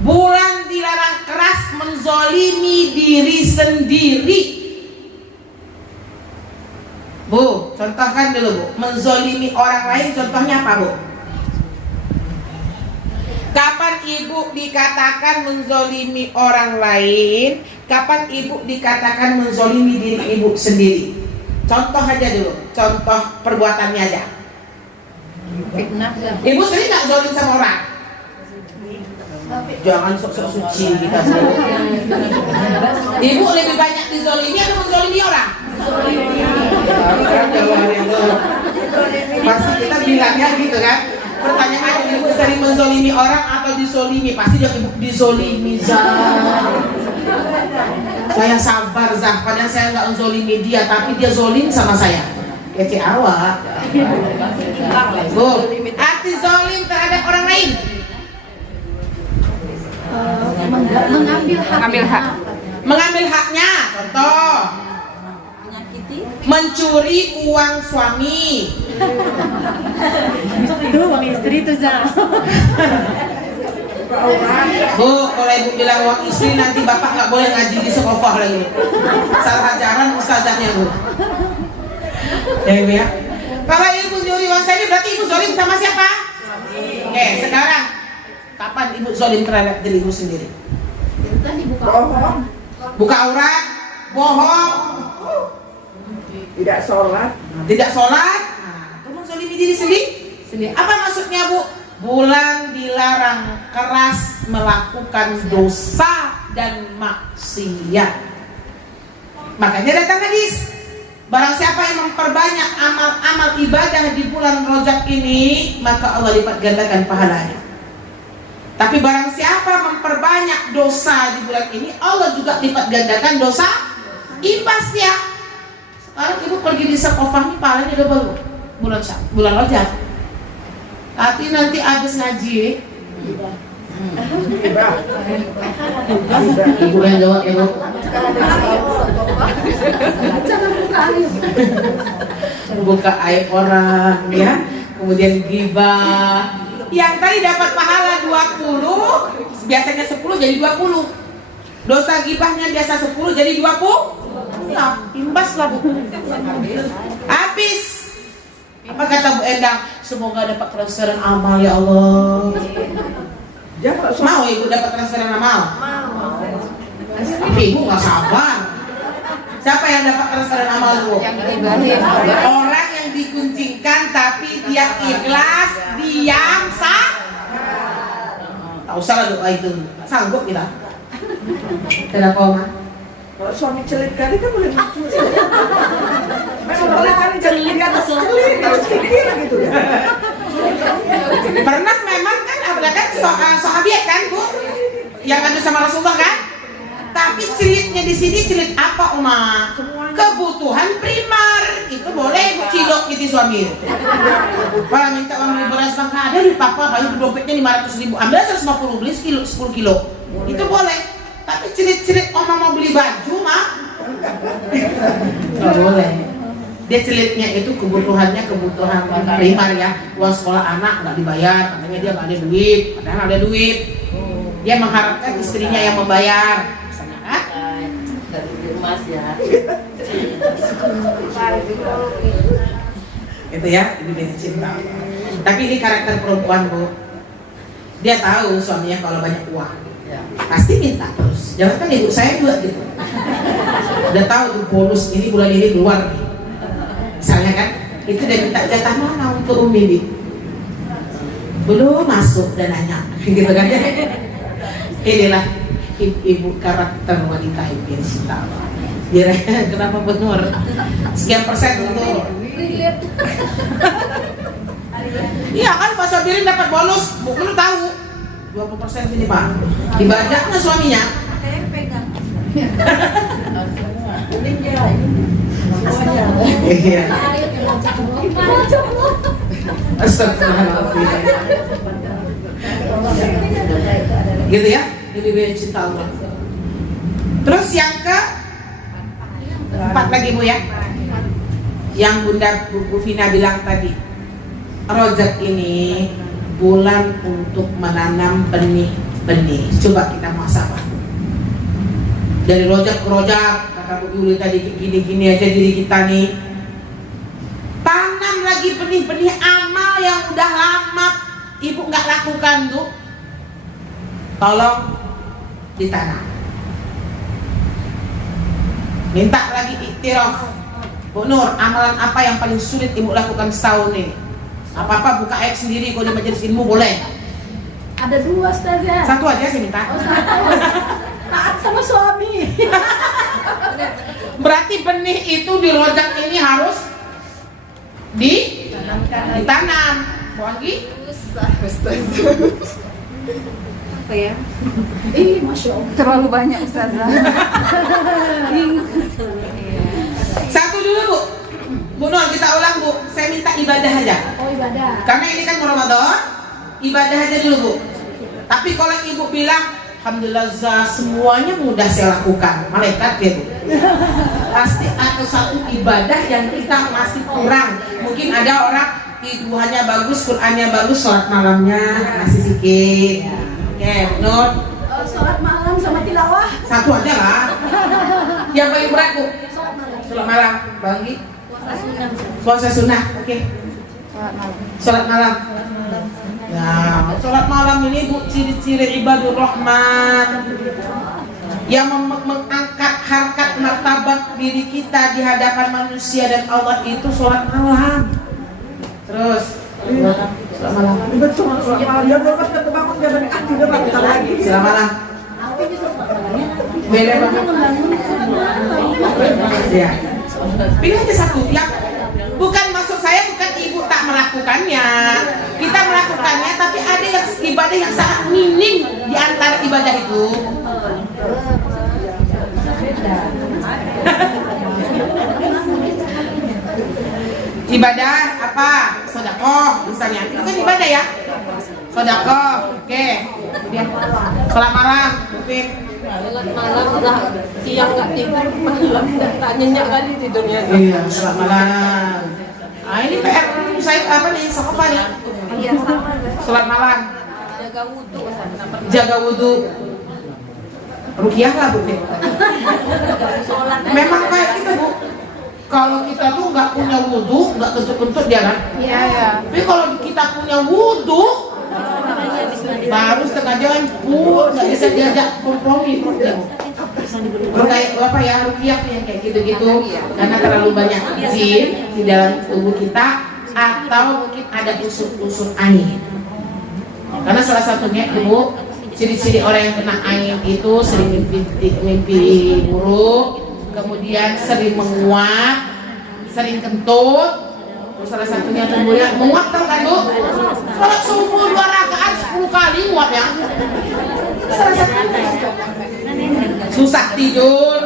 Bulan dilarang keras menzolimi diri sendiri. Bu, Contohkan dulu Bu, menzolimi orang lain contohnya apa Bu? Kapan ibu dikatakan menzolimi orang lain? Kapan ibu dikatakan menzolimi diri ibu sendiri? Contoh aja dulu, contoh perbuatannya aja. Ibu sering nggak zolim sama orang? Jangan sok-sok suci kita semua. Ibu lebih banyak dizolimi atau menzolimi orang? Pasti kita bilangnya gitu kan. Pertanyaan, ibu sering menzolimi orang atau dizolimi? Pasti dia ibu dizolimi, Zah. Saya sabar, Zah, padahal saya nggak menzolimi dia, tapi dia zolim sama saya. Kece awak. Bu, arti zolim terhadap orang lain? Mengambil haknya. Contoh, mencuri uang suami. Itu uang istri tuh, Zah. Bu, kalau ibu bilang uang istri, nanti bapak nggak boleh ngaji di sekolah lagi. Salah ajaran ustazahnya Bu. Ya ibu ya. Kalau ibu mencuri uang saya, berarti ibu zolim sama siapa? Oke, sekarang kapan ibu zolim terhadap diri ibu sendiri? Buka aurat, bohong, Tidak sholat. tidak sholat, itu menzolimi diri sendiri. Apa maksudnya Bu? Bulan dilarang keras melakukan dosa dan maksiat. Makanya datang hadis, barang siapa yang memperbanyak amal-amal ibadah di bulan Rajab ini, maka Allah lipat gandakan pahalanya. Tapi barang siapa memperbanyak dosa di bulan ini, Allah juga lipat gandakan dosa imbasnya. Sekarang ibu pergi di sekolah ini pahalanya double bulan Rajab. Tapi nanti habis ngaji, ibu yang jawab ibu. Buka aib orang ya, kemudian ghibah. Yang tadi dapat pahala 20, biasanya 10 jadi 20. Dosa ghibahnya biasa 10 jadi 20. Nah, imbas lah Bu. Habis. Apa kata Bu Endang? Semoga dapat transferan amal ya Allah. Mau ibu dapat transferan amal? Mau. Ibu nggak sabar. Siapa yang dapat transferan amal Bu? Orang yang dikuncingkan tapi dia ikhlas, diam, tak usah lah doa itu. Sanggup kita. Kenapa Oma? Kalau suami celit kali kan boleh mencuri. Boleh kali celit di atas celit, harus pikir gitu ya. Pernah memang kan ada kan sahabiat kan Bu, yang ada sama Rasulullah kan? Tapi celitnya di sini celit apa Oma? Kebutuhan primer itu boleh Bu cilok gitu suami. Kalau minta uang beli beras bang ada di papa, bayu dompetnya 500.000, ambil 150 beli 10 kilo, itu boleh. Tapi celit-celit Oma mau beli baju mah nggak boleh. Dia celitnya itu kebutuhan primer ya, uang sekolah anak nggak dibayar, katanya dia nggak ada duit, padahal ada duit. Dia mengharapkan istrinya yang membayar, misalnya kan? Dari emas ya. Itu ya, ini dia cinta. Tapi ini karakter perempuan Bu. Dia tahu suaminya kalau banyak uang, pasti minta terus. Jangan kan ibu saya juga gitu. Udah tahu tuh bonus ini bulan ini keluar nih. Misalnya kan, itu dia minta jatah mana untuk Umi nih? Belum masuk dan nanya, gitu kan? Inilah ibu karakter wanita yang cinta. Dia kenapa benur? Sekian persen untuk. Iya kan Pak Sabirin dapat bonus, bukan tahu 20% sini Pak. Dibajak nggak suaminya? Iya. Astagfirullahaladzim. Gitu ya, lebih banyak cinta Allah. Terus yang ke 4 lagi Bu ya, yang Bunda Bu Vina bilang tadi, Rajab ini bulan untuk menanam benih-benih. Coba kita muhasabah. Dari Rajab ke Rajab, kata Bu Yuli tadi, gini-gini aja diri kita nih. lagi benih-benih amal yang udah lama ibu nggak lakukan tuh, tolong ditanam. Minta lagi iktiraf, Bu Nur, amalan apa yang paling sulit ibu lakukan setahun ini? Apa-apa buka aib sendiri kalau di majelis ilmu boleh. Ada 2 Ustazah. Satu aja saya minta. Oh, 1. Taat sama suami. Berarti benih itu di rojak ini harus ditanam. Lagi? Apa ya? Masya Allah. Terlalu banyak Ustazah. Satu dulu Bu. Bu Nur, kita ulang Bu. Saya minta ibadah aja. Oh, ibadah. Karena ini kan Ramadan, ibadah aja dulu Bu. Tapi kalau ibu bilang, alhamdulillah semuanya mudah saya lakukan, malaikat ya Bu. Pasti ada satu ibadah yang kita masih kurang. Mungkin ada orang ibu hanya bagus, Qurannya bagus, sholat malamnya masih sedikit. Oke, Bu Nur. Sholat malam sama tilawah. Satu aja lah. Yang paling berat Bu. Sholat malam. Sholat malam, bagi. Puasa sunnah. Puasa sunnah, oke. Sholat malam. Ya, sholat malam ini Bu, ciri-ciri ibadur rahman yang mengangkat harkat martabat diri kita di hadapan manusia dan Allah itu sholat malam. Terus sholat malam. Sholat malam. Beda banget. Ya. Pilih aja satu yang bukan, maksud saya bukan ibu tak melakukannya, kita melakukannya, tapi ada yang ibadah yang sangat minim di antara ibadah itu. Ibadah apa? Sedekah misalnya, itu kan ibadah ya. Sedekah, oke. Kemudian sholat malam, oke. Malam udah siang nggak tidur, malam tak nyenyak kali tidurnya. Iya, sholat malam. Ah, ini PR saya apa nih? Sokofa nih. Iya, sama. Sholat malam. Jaga wudhu. Jaga wudhu. Rukiah lah Bu. Memang kayak gitu Bu. Kalau kita tuh nggak punya wudhu, nggak kentut-kentut dia kan? Iya, iya. Tapi kalau kita punya wudhu, baru setengah jam pun nggak bisa diajak kompromi Bu. Kayak apa ya, rukiah yang kayak gitu-gitu, karena terlalu banyak jin di dalam tubuh kita, atau mungkin ada unsur-unsur air. Karena salah satunya Ibu, ciri-ciri orang yang kena air itu sering mimpi buruk, kemudian sering menguap, sering kentut. Terus salah satunya kemudian menguap, tahu kan Bu? Sholat subuh 2 rakaat 10 kali nguap ya. Salah satunya susah tidur,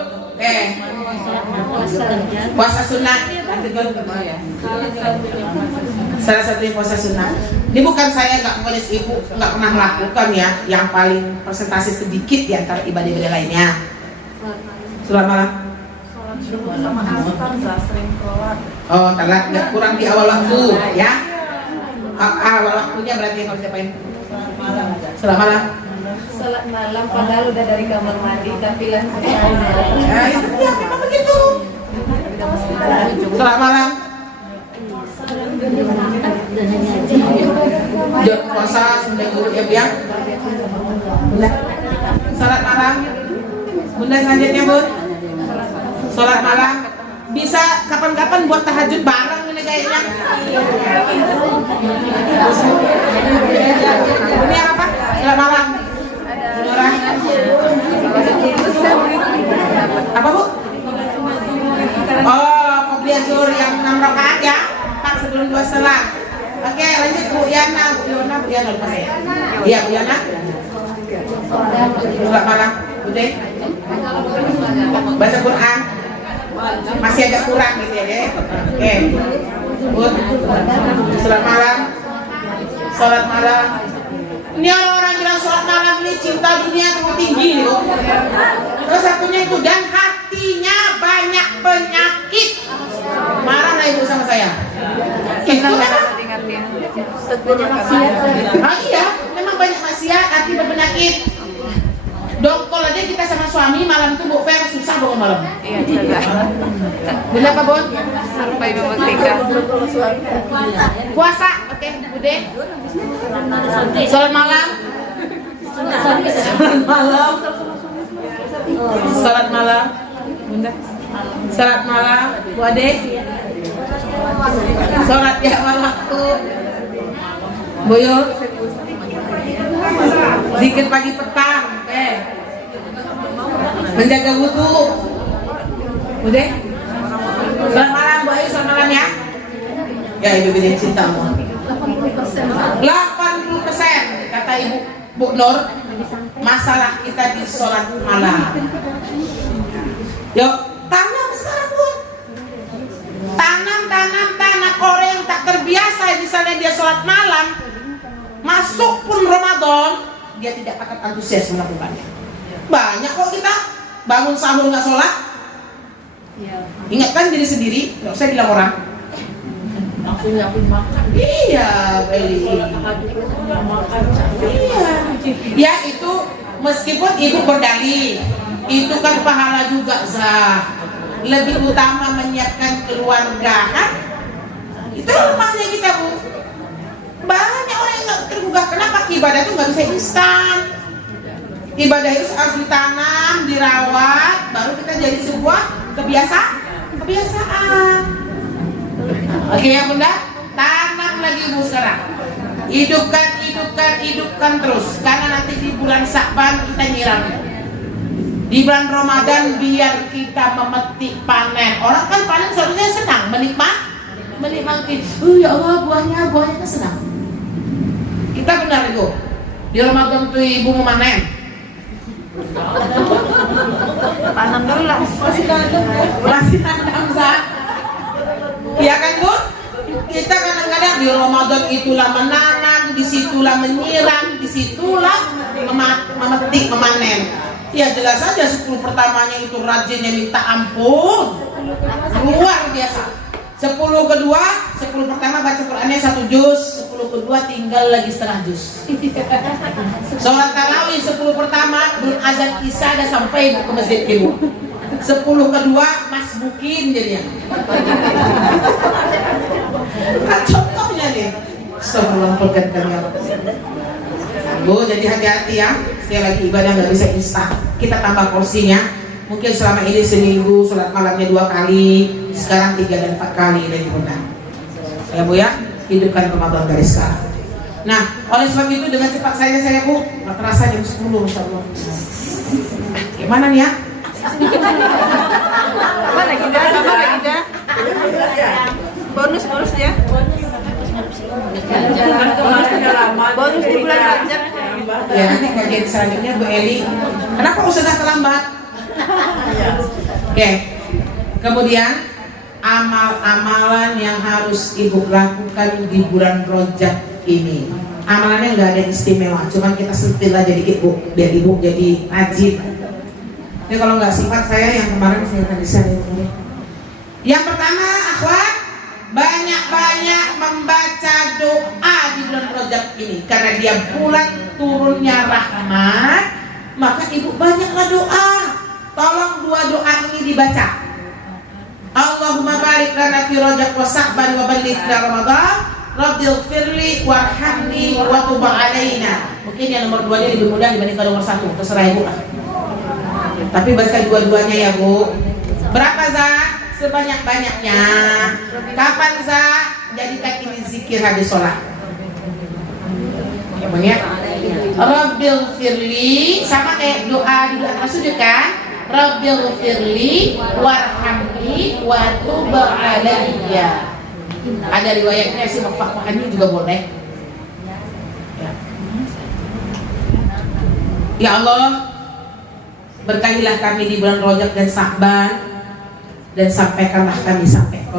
puasa sunnah, salah satunya puasa sunnah. Ini bukan saya nggak menulis ibu nggak pernah melakukan ya, yang paling persentase sedikit di antara ibadah-ibadah lainnya. Sholat malam. Sama asar sering keluar. Oh, telat nggak, kurang di awal waktu ya. Awal waktunya berarti yang harus diapain? Sholat malam. Sholat malam padahal udah dari kamar mandi tapi langsung. Ya, itu dia memang begitu. Sholat malam. Jod puasa sudah guru ya biang. Sholat malam. Bunda selanjutnya Bun. Sholat malam. Bisa kapan-kapan buat tahajud bareng ini kayaknya. Ini apa? Sholat malam. Apa Bu? Oh, qobliyah zuhur yang 6 rakaat ya, 4 sebelum 2 setelah. Oke, lanjut Bu Yana, lupa saya. Iya Bu Yana. Sholat malam, udah. Baca Quran. Masih agak kurang gitu ya deh. Oke. Bu, sholat malam. Sholat malam. Ini orang-orang bilang sholat malam ini cinta dunia tinggi loh. Terus satunya itu, dan hatinya banyak penyakit. Marah lah Ibu sama saya. Itu iya, memang banyak maksiat, hati berpenyakit. Dongkol aja kita sama suami malam itu Bu Fer susah bangun malam. Iya, juga. Bunda apa Bun? Sampai membuktikan. Puasa, oke, Bude. Salat malam. Salat malam. Bunda. Salat malam, Bu Ade. Salat ya waktu. Boyo. Zikir pagi petang, menjaga wudhu. Udah? Selamat malam Bu Ayu, selamat malam ya. Ya Ibu Bidin cintamu. 80% kata Ibu Bu Nur, masalah kita di sholat malam. Yuk, tanam sekarang Bu. Tanam orang yang tak terbiasa misalnya dia sholat malam, masuk pun Ramadan, dia tidak akan antusias melakukannya. Banyak kok kita bangun sahur nggak sholat. Ingatkan diri sendiri, nggak usah bilang orang. Langsung nyiapin makan. Iya, Beli. Iya. Ya itu meskipun ibu berdalih, itu kan pahala juga Zah. Lebih utama menyiapkan keluarga kan? Itu rumahnya kita Bu. Banyak orang yang nggak tergugah. Kenapa? Ibadah itu nggak bisa instan. Ibadah itu harus ditanam, dirawat, baru kita jadi sebuah kebiasaan. Oke ya Bunda, tanam lagi Bu sekarang. Hidupkan terus. Karena nanti di bulan Sya'ban kita nyiram. Di bulan Ramadan biar kita memetik panen. Orang kan panen seharusnya senang, menikmati. Ya Allah buahnya kan senang. Kita benar itu. Di Ramadan tuh ibu mau panen. Tanam dulu lah. Masih tanam Zah. Iya kan Bu? Kita kadang-kadang di Ramadan itulah menanam, disitulah menyiram, disitulah memetik, memanen. Ya jelas saja 10 pertamanya itu rajinnya minta ampun, luar biasa. 10 kedua, 10 pertama baca Qurannya 1 juz, 10 kedua tinggal lagi setengah juz. Sholat tarawih 10 pertama belum azan isya ada sampai ke masjid ibu. 10 kedua masbukin jadinya. Kan contohnya nih. Sebelum pergantian Bu, jadi hati-hati ya. Sekali lagi ibadah nggak bisa instan. Kita tambah porsinya. Mungkin selama ini seminggu sholat malamnya 2 kali, sekarang 3 dan 4 kali dari Bunda. Ya Bu ya, hidupkan Ramadan dari sekarang. Nah, oleh sebab itu dengan cepat saya Bu, nggak terasa jam 10 insyaallah. Gimana nih ya? Mana Ginda? Bonus ya? Bonus di bulan Rajab. Ya nanti kajian selanjutnya Bu Eli. Kenapa Ustazah terlambat? Oke. Kemudian amal-amalan yang harus ibu lakukan di bulan Rajab ini. Amalannya nggak ada yang istimewa, cuman kita sentil aja dikit Bu, biar ibu jadi rajin. Ini kalau nggak sifat saya yang kemarin saya tadi share ini. Yang pertama, akhwat, banyak-banyak membaca doa di bulan Rajab ini karena dia bulan turunnya rahmat, maka ibu banyaklah doa. Tolong 2 doa ini dibaca. Allahumma barik lana fi Rajab wa Sya'ban wa ballighna Ramadan. Rabbighfirli warhamni wa tub alaina. Mungkin yang nomor 2-nya lebih mudah dibandingkan nomor 1, terserah ibu lah. Tapi baca dua-duanya ya Bu. Berapa Za? Sebanyak-banyaknya. Kapan Za? Jadikan ini zikir habis sholat. Ya Bu ya. Rabbighfirli sama kayak doa di doa sujud kan? Rabbighfirli warhamni wa tub alayya. Ada riwayatnya sih mafahani juga boleh. Ya Allah, berkahilah kami di bulan Rajab dan Sya'ban, dan sampaikanlah kami sampai ke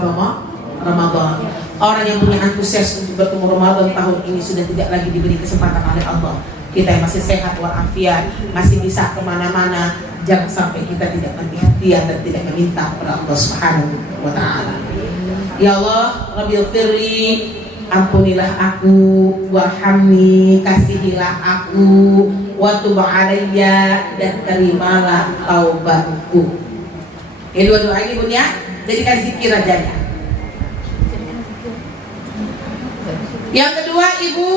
Ramadan. Orang yang punya antusias untuk bertemu Ramadan tahun ini sudah tidak lagi diberi kesempatan oleh Allah. Kita yang masih sehat walafiat, masih bisa kemana-mana, jangan sampai kita tidak hati-hatian dan tidak meminta kepada Allah Subhanahu wa Ta'ala. Ya Allah, Rabbighfirli, ampunilah aku, warhamni, kasihilah aku, wa tub alayya, dan terimalah taubatku. Ini dua doa ini Bun ya, jadikan zikir aja ya. Yang kedua, Ibu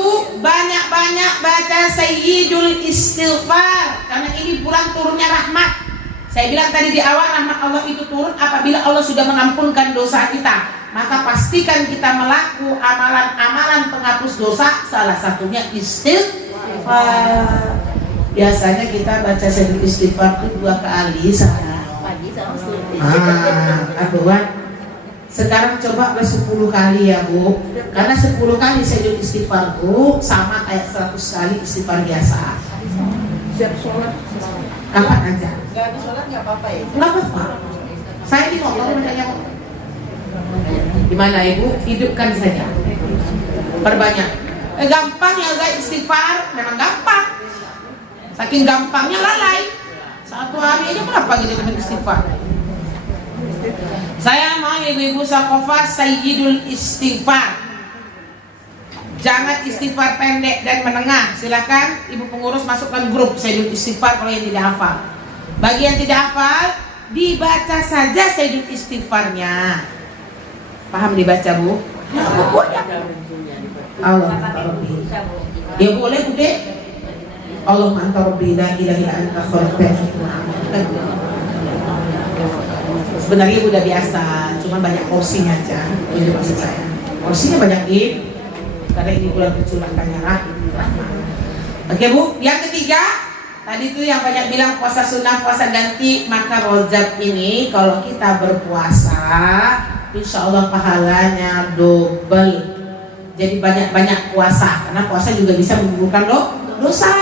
banyak-banyak baca Sayyidul Istighfar, karena ini bulan turunnya rahmat. Saya bilang tadi di awal, rahmat Allah itu turun apabila Allah sudah mengampunkan dosa kita. Maka pastikan kita melakukan amalan-amalan penghapus dosa, salah satunya istighfar. Biasanya kita baca Sayyidul Istighfar itu 2 kali sehari. Sekarang coba 10 kali ya Bu, karena 10 kali Sayyidul Istighfar Bu sama kayak 100 kali istighfar biasa. Siap sholat. Kapan aja? Nggak ada sholat nggak apa-apa ya? Nggak apa-apa. Saya di ngomong makanya gimana Ibu? Hidupkan saja. Perbanyak. Gampang ya guys, istighfar memang gampang. Saking gampangnya lalai. 1 hari aja berapa gitu dengan istighfar? Saya mau ibu-ibu Sakofah Sayyidul Istighfar. Jangan istighfar pendek dan menengah. Silakan ibu pengurus masukkan grup Sayyidul Istighfar kalau yang tidak hafal. Bagi yang tidak hafal, dibaca saja Sayyidul Istighfarnya. Paham dibaca Bu? Allah Rabbi. Ya boleh Bude. Allah anta rabbi la ilaha illa anta khalaqtani. Sebenarnya udah biasa, cuma banyak porsi aja. Itu maksud saya. Porsinya banyakin, karena ini bulan kecurahannya rahmat. Oke Bu, yang ketiga, tadi tuh yang banyak bilang puasa sunnah, puasa ganti, maka Rajab ini kalau kita berpuasa, insya Allah pahalanya double. Jadi banyak-banyak puasa, karena puasa juga bisa menggugurkan dosa.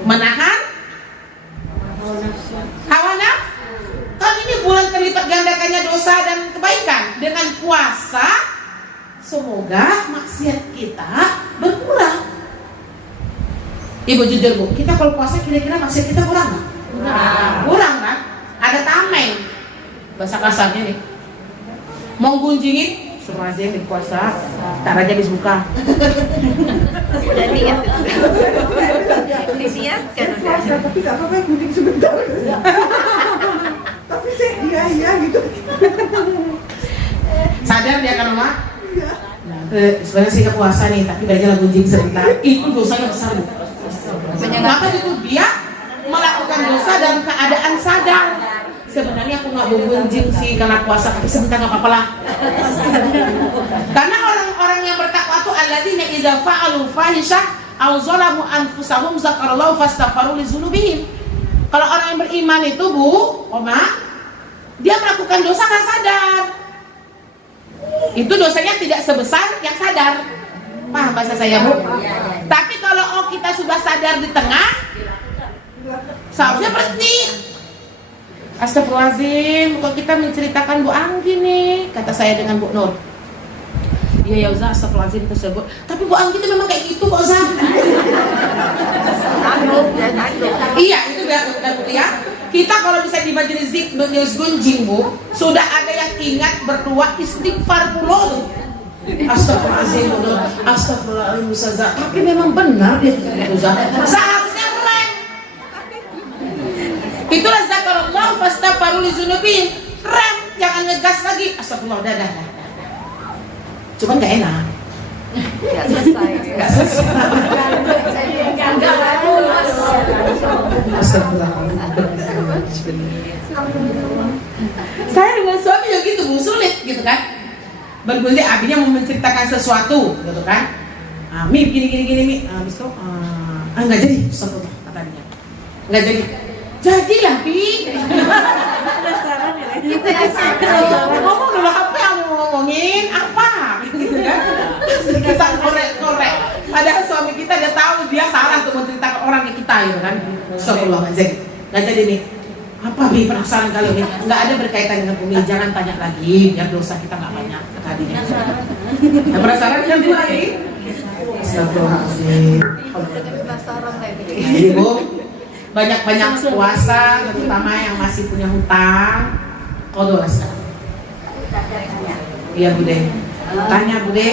Menahan hawa nafsu. Kan ini bulan terlipat gandakannya dosa dan kebaikan. Dengan puasa, semoga maksiat kita berkurang. Ibu jujur Bu, kita kalau puasa kira-kira maksiat kita kurang nggak? Kurang kan? Ada tameng, bahasa kasarnya nih. Mau gunjingin, Astagfirullahaladzim di puasa, tak aja habis buka. Jadi ya. Kondisinya kan Puasa, tapi nggak apa-apa gunjing sebentar. Tapi saya iya gitu. Sadar dia kan Oma? Sebenarnya sih puasa nih, tapi belajar gunjing sebentar. Itu dosanya besar Bu. Maka itu dia melakukan dosa dalam keadaan sadar. Sebenarnya aku nggak mau gunjing sih karena puasa, tapi sebentar nggak apa-apa lah. Karena orang-orang yang bertakwa itu alladzina idza fa'alu fahisyah aw zalamu anfusahum zakarallahu fastaghfaru lidzunubihim. Kalau orang yang beriman itu Bu, Oma, dia melakukan dosa nggak sadar. Itu dosanya tidak sebesar yang sadar. Paham bahasa saya Bu? Tapi kalau kita sudah sadar di tengah, seharusnya berhenti. Astagfirullahaladzim, kok kita menceritakan Bu Anggi nih, kata saya dengan Bu Nur. Iya ya Ustaz, astagfirullahaladzim tersebut. Tapi Bu Anggi itu memang kayak gitu kok Ustaz. Iya, itu benar Bu ya. Kita kalau bisa di majelis gunjing Bu, sudah ada yang ingat berdua istighfar pulau. Astagfirullahaladzim Bu Nur, astagfirullahaladzim Ustazah. Tapi memang benar dia itu Ustaz. Seharusnya rem. Itulah zakarallahu fastaghfaru lidzunubihim. Rem, jangan ngegas lagi. Astagfirullah, dah. Cuman nggak enak. nggak selesai. Astagfirullah. Saya dengan suami ya gitu Bu, sulit gitu kan. Bergulir abinya mau menceritakan sesuatu gitu kan. Mi gini Mi. Habis itu nggak jadi. Astagfirullah katanya. Nggak jadi. Jadilah Bi. Penasaran ya. Ngomong dulu apa yang mau ngomongin apa gitu kan. Kita korek. Padahal suami kita dia tahu dia salah untuk menceritakan orang ke kita gitu kan. Astagfirullah nggak jadi nih. Apa Bi penasaran kali ini? Nggak ada berkaitan dengan Umi, jangan tanya lagi biar dosa kita nggak banyak tadinya. Penasaran kan Bu lagi? Astagfirullahaladzim. Penasaran lagi. Ibu banyak-banyak puasa, terutama yang masih punya hutang, qadha sekarang. Iya Bu deh. Tanya Bude.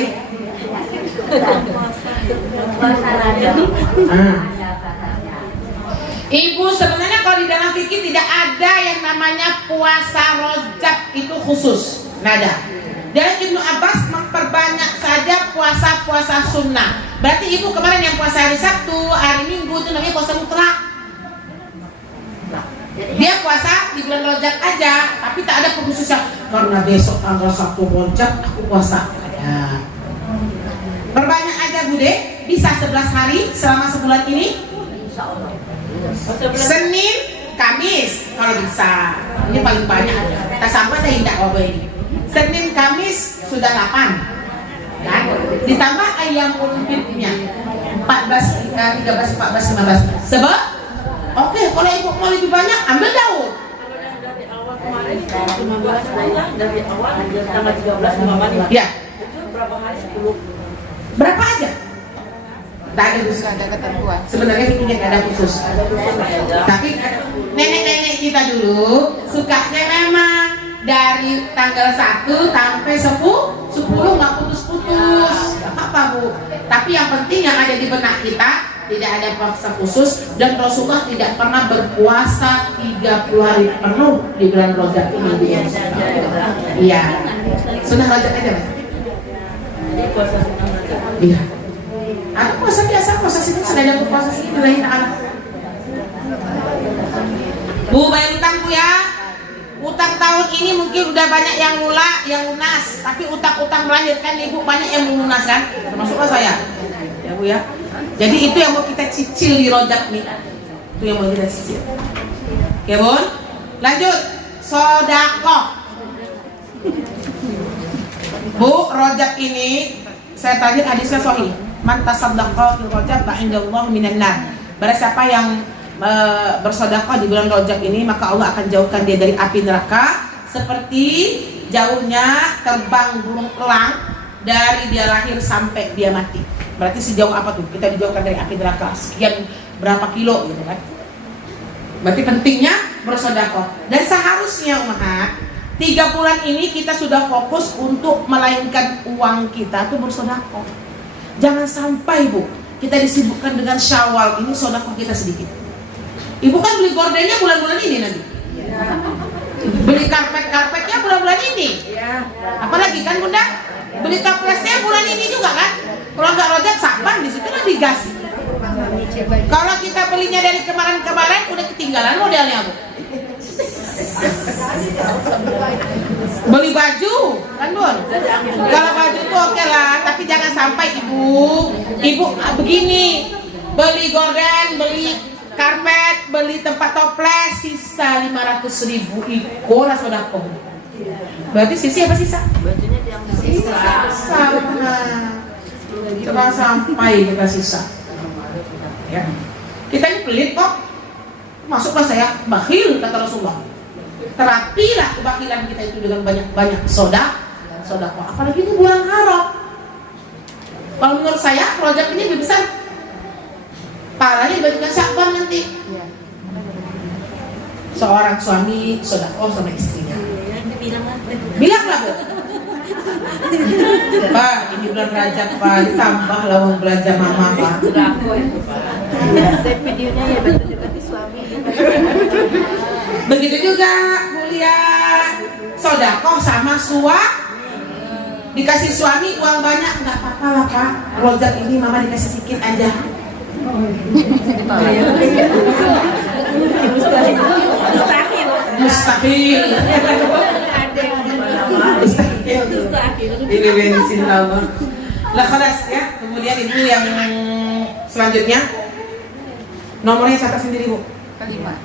Ibu, sebenarnya kalau di dalam fikih tidak ada yang namanya puasa Rajab itu khusus, nggak ada. Dan Ibnu Abbas memperbanyak saja puasa-puasa sunnah. Berarti ibu kemarin yang puasa hari Sabtu, hari Minggu itu namanya puasa mutlak. Dia puasa di bulan Rajab aja, tapi tak ada khususnya karena besok tanggal 1 Rajab aku puasa. Ada. Perbanyak aja Bude, bisa 11 hari selama sebulan ini. Senin, Kamis kalau bisa. Ini paling banyak. Tak sampai tak indah wabah ini. Senin, Kamis sudah 8 kan? Ditambah ayam olimpiknya 14, 13, 14, 15. Sebab oke, kalau ibu mau lebih banyak ambil Daud. Dari awal tanggal 13 Ramadan. Ya. Itu berapa hari? 10. Berapa aja? Tak ada khusus. Ada ketentuan. Sebenarnya fikihnya tidak ada khusus. Tapi nenek-nenek kita dulu sukanya memang dari tanggal 1 sampai 10 nggak putus-putus. Nggak apa-apa Bu. Tapi yang penting yang ada di benak kita tidak ada puasa khusus, dan Rasulullah tidak pernah berpuasa 30 hari penuh di bulan Rajab ini. Iya. Sunnah Rajab aja Mas. Iya. Ada puasa biasa, puasa sini sengaja berpuasa sini lain ta'ala. Bu, bayar utang Bu ya. Utang tahun ini mungkin udah banyak yang lunas, tapi utang-utang melahirkan ibu banyak yang melunaskan, termasuklah saya. Ya Bu ya. Jadi itu yang mau kita cicil di Rajab nih. Itu yang mau kita cicil. Oke Bun. Lanjut. Sedekah. Bu, Rajab ini saya tadi hadisnya sahih. Man tasaddaqa fil Rajab ba'indallahu minan nar. Barang siapa yang bersedekah di bulan Rajab ini, maka Allah akan jauhkan dia dari api neraka seperti jauhnya terbang burung elang dari dia lahir sampai dia mati. Berarti sejauh apa tuh kita dijauhkan dari api neraka? Sekian berapa kilo gitu kan? Berarti pentingnya bersedekah. Dan seharusnya Ummahat 3 bulan ini kita sudah fokus untuk melainkan uang kita tuh bersedekah. Jangan sampai Bu kita disibukkan dengan Syawal ini sedekah kita sedikit. Ibu kan beli gordennya bulan-bulan ini nanti. Beli karpet-karpetnya bulan-bulan ini. Apalagi kan Bunda? Beli kaplesnya bulan ini juga kan? Kalau nggak Rajab Saban di situ kan digas. Kalau kita belinya dari kemarin-kemarin udah ketinggalan modelnya Bu. Beli baju kan Bun? Kalau baju tuh oke lah, tapi jangan sampai ibu begini, beli gorden, beli karpet, beli tempat toples, sisa 500.000 ikolah sedekah. Berarti sisi apa sisa? Bajunya yang Sisa. Coba sampai kita sisa. Ya. Kita ini pelit kok. Masuklah saya bakhil kata Rasulullah. Terapilah kebakilan kita itu dengan banyak-banyak sedekah. Apalagi ini bulan haram. Kalau menurut saya Rajab ini lebih besar pahalanya dibandingkan Sya'ban nanti. Seorang suami sedekah sama istrinya. Bilanglah Bu. Pak, ini bulan Rajab Pak, tambah lawang belanja mama Pak. Videonya ya betul-betul suami. Begitu juga mulia sedekah sama dikasih suami uang banyak nggak apa-apa lah Pak. Rajab ini mama dikasih sedikit aja. Mustahil. Ini bensin lama. Lah khalas ya. Kemudian ibu yang selanjutnya nomornya catat sendiri Bu. Kelima.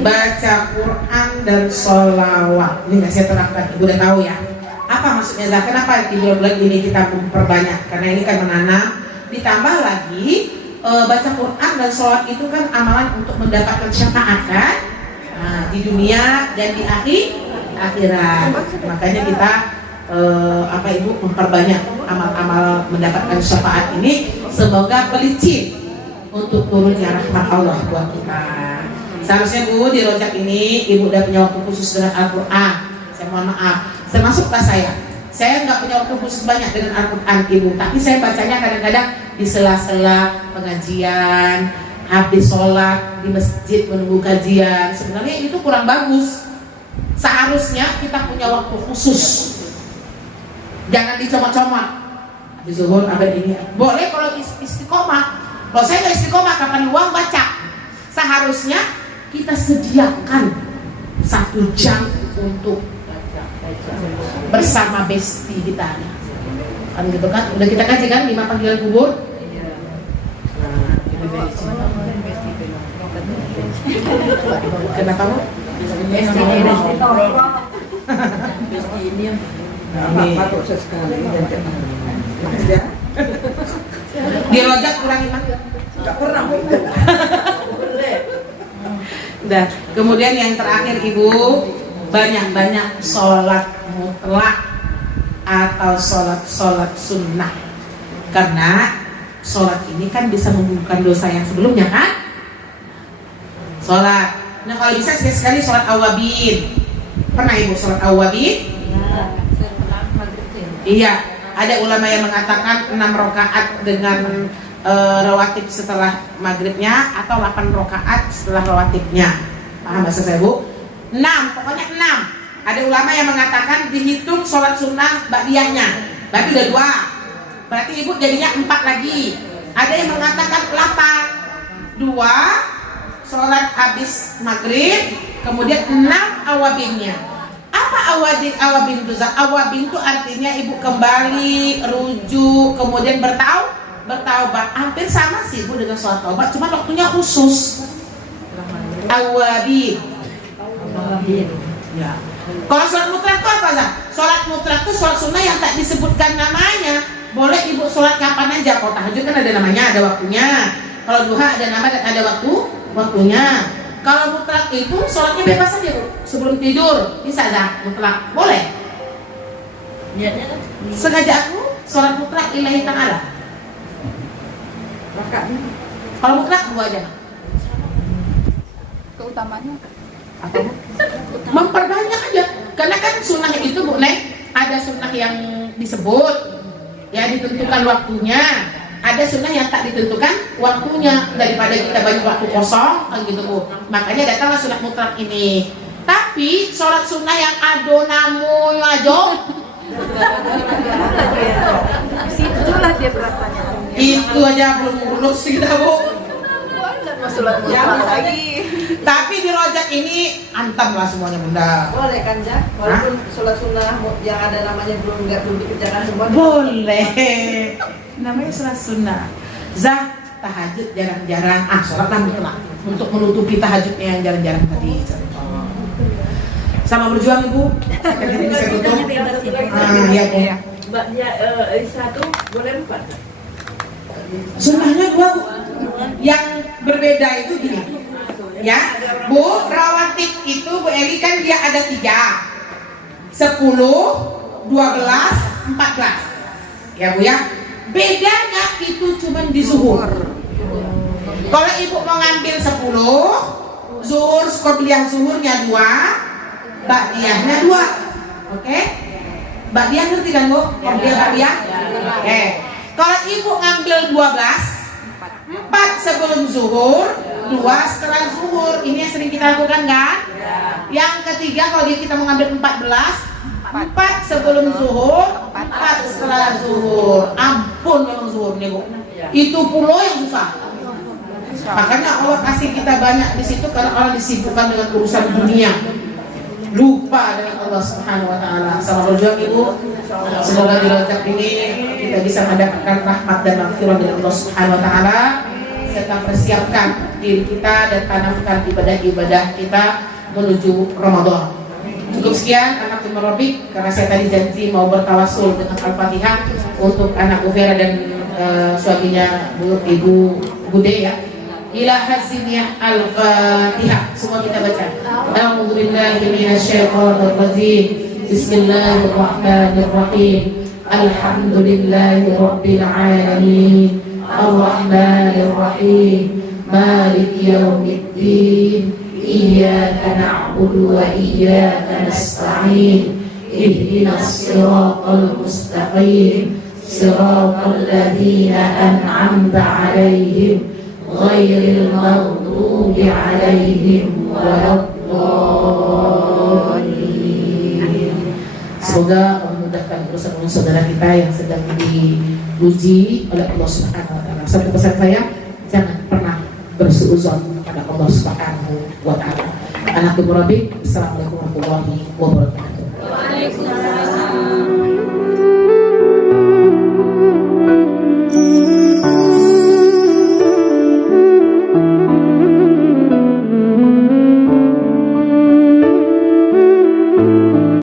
Baca Quran dan sholawat. Ini nggak saya terangkan, ibu udah tahu ya. Apa maksudnya zakat? Kenapa di bulan ini kita memperbanyak? Karena ini kan menanam. Ditambah lagi baca Quran dan sholawat itu kan amalan untuk mendapatkan syafaat kan? Nah, di dunia dan di akhirat. Makanya kita ibu memperbanyak amal-amal mendapatkan syafaat ini. Semoga pelicin untuk turunnya rahmat Allah buat kita. Seharusnya Bu di Rajab ini ibu udah punya waktu khusus dengan Al-Quran. Saya mohon maaf, termasuklah saya Saya nggak punya waktu khusus banyak dengan Al-Quran Ibu, tapi saya bacanya kadang-kadang di sela-sela pengajian, habis sholat di masjid menunggu kajian. Sebenarnya itu kurang bagus. Seharusnya kita punya waktu khusus. Jangan dicomot-comot. Habis zuhur abad ini. Boleh kalau istiqomah. Kalau saya nggak istiqomah, kapan luang baca. Seharusnya kita sediakan 1 jam untuk bersama bestie kita, kan gitu kan? Udah kita kaji kan 5 panggilan kubur. Kenapa Bu? Di rojak kurang iman. Enggak pernah. Nah, kemudian yang terakhir Ibu, banyak-banyak sholat mutlak atau sholat sunnah, karena sholat ini kan bisa menggugurkan dosa yang sebelumnya kan? Sholat. Nah kalau bisa sekali-sekali sholat awabin. Pernah Ibu sholat awabin? Iya. Ada ulama yang mengatakan 6 rakaat dengan rawatib setelah maghribnya atau 8 rakaat setelah rawatibnya. Paham bahasa saya Bu? 6, pokoknya 6. Ada ulama yang mengatakan dihitung sholat sunnah ba'diyahnya, berarti udah 2. Berarti Ibu jadinya 4 lagi. Ada yang mengatakan 8, 2 sholat habis maghrib, kemudian 6 awabinnya. Apa awabin itu? Awabin itu artinya Ibu kembali, rujuk, kemudian bertaubat. Hampir sama sih Bu dengan sholat taubat, cuma waktunya khusus. Awabin. Ya. Kalau sholat mutlak itu apa Zah? Sholat mutlak itu sholat sunnah yang tak disebutkan namanya. Boleh Ibu sholat kapan aja. Kalau tahajud kan ada namanya, ada waktunya. Kalau duha ada nama dan ada waktunya. Kalau mutlak itu sholatnya bebas aja Bu. Sebelum tidur bisa Zah, mutlak. Boleh. Sengaja aku sholat mutlak lillahi ta'ala. Kalau mutlak 2 aja. Keutamanya apa Bu? Memperbanyak aja. Karena kan sunnah itu Bu Neng, ada sunnah yang disebut ya ditentukan waktunya, ada sunnah yang tak ditentukan waktunya. Daripada kita banyak waktu kosong kan gitu Bu, makanya datanglah sunnah mutlak ini. Tapi sholat sunnah yang adonamu aja situlah dia beratnya. itu aja belum lulus kita Bu. Lagi. Tapi di rojak ini antam lah semuanya Bunda. Boleh kan Jah? Walaupun sholat sunnah yang ada namanya belum dikerjakan semua. Boleh. Namanya sholat sunnah. Zah, tahajud jarang-jarang. Sholat lah mutlak untuk menutupi tahajudnya yang jarang-jarang tadi. Sama berjuang Ibu. Kita bisa tutup. Iya Bu. Mbaknya satu boleh 4. Sunnahnya 2. Yang berbeda itu gini. Ya, Bu, rawatib itu Bu Eli kan dia ada 3, 10, 12, 14. Ya Bu ya. Bedanya itu cuma di zuhur. Kalau Ibu mau ngambil 10, zuhur, qobliyah zuhurnya 2, ba'diyahnya 2. Oke? Ba'diyah ngerti kan Bu? Qobliyah ba'diyah? Oke. Kalau Ibu ngambil 12, 4 sebelum zuhur, 2 setelah zuhur. Ini yang sering kita lakukan kan? Yang ketiga kalau kita mau ngambil 14, 4 sebelum zuhur, 4 setelah zuhur. Ampun memang zuhur nih Bu. Itu pulau yang susah. Makanya Allah kasih kita banyak di situ karena orang disibukkan dengan urusan dunia, lupa dengan Allah Subhanahu Wa Taala. Sama berjuang Ibu. Semoga di rojak ini kita bisa mendapatkan rahmat dan maghfirah dari Allah Subhanahu Wa Taala, serta persiapkan diri kita dan tanamkan ibadah-ibadah kita menuju Ramadan. Cukup sekian anak Rabbik, karena saya tadi janji mau bertawasul dengan Al-Fatihah untuk anak Uvera dan suaminya Ibu Bude ya. Ila haziniyah Al-Fatihah. Semua kita baca. A'udzubillahi minasyaitonir rajim. Bismillahirrahmanirrahim. Alhamdulillahi rabbil alamin. Ar-Rahmanir Rahim. Maliki yaumiddin. Iyyaka na'budu wa iyyaka nasta'in. ihdinas siratal mustaqim siratal ladzina an'amta 'alaihim ghairil maghdubi 'alaihim waladdallin. Semoga memudahkan urusan saudara kita yang sedang diuji oleh Allah Subhanahu wa taala. Satu pesan saya, jangan pernah bersuudzon kepada Allah Subhanahu wa taala. Assalamualaikum warahmatullahi wabarakatuh. Waalaikumsalam.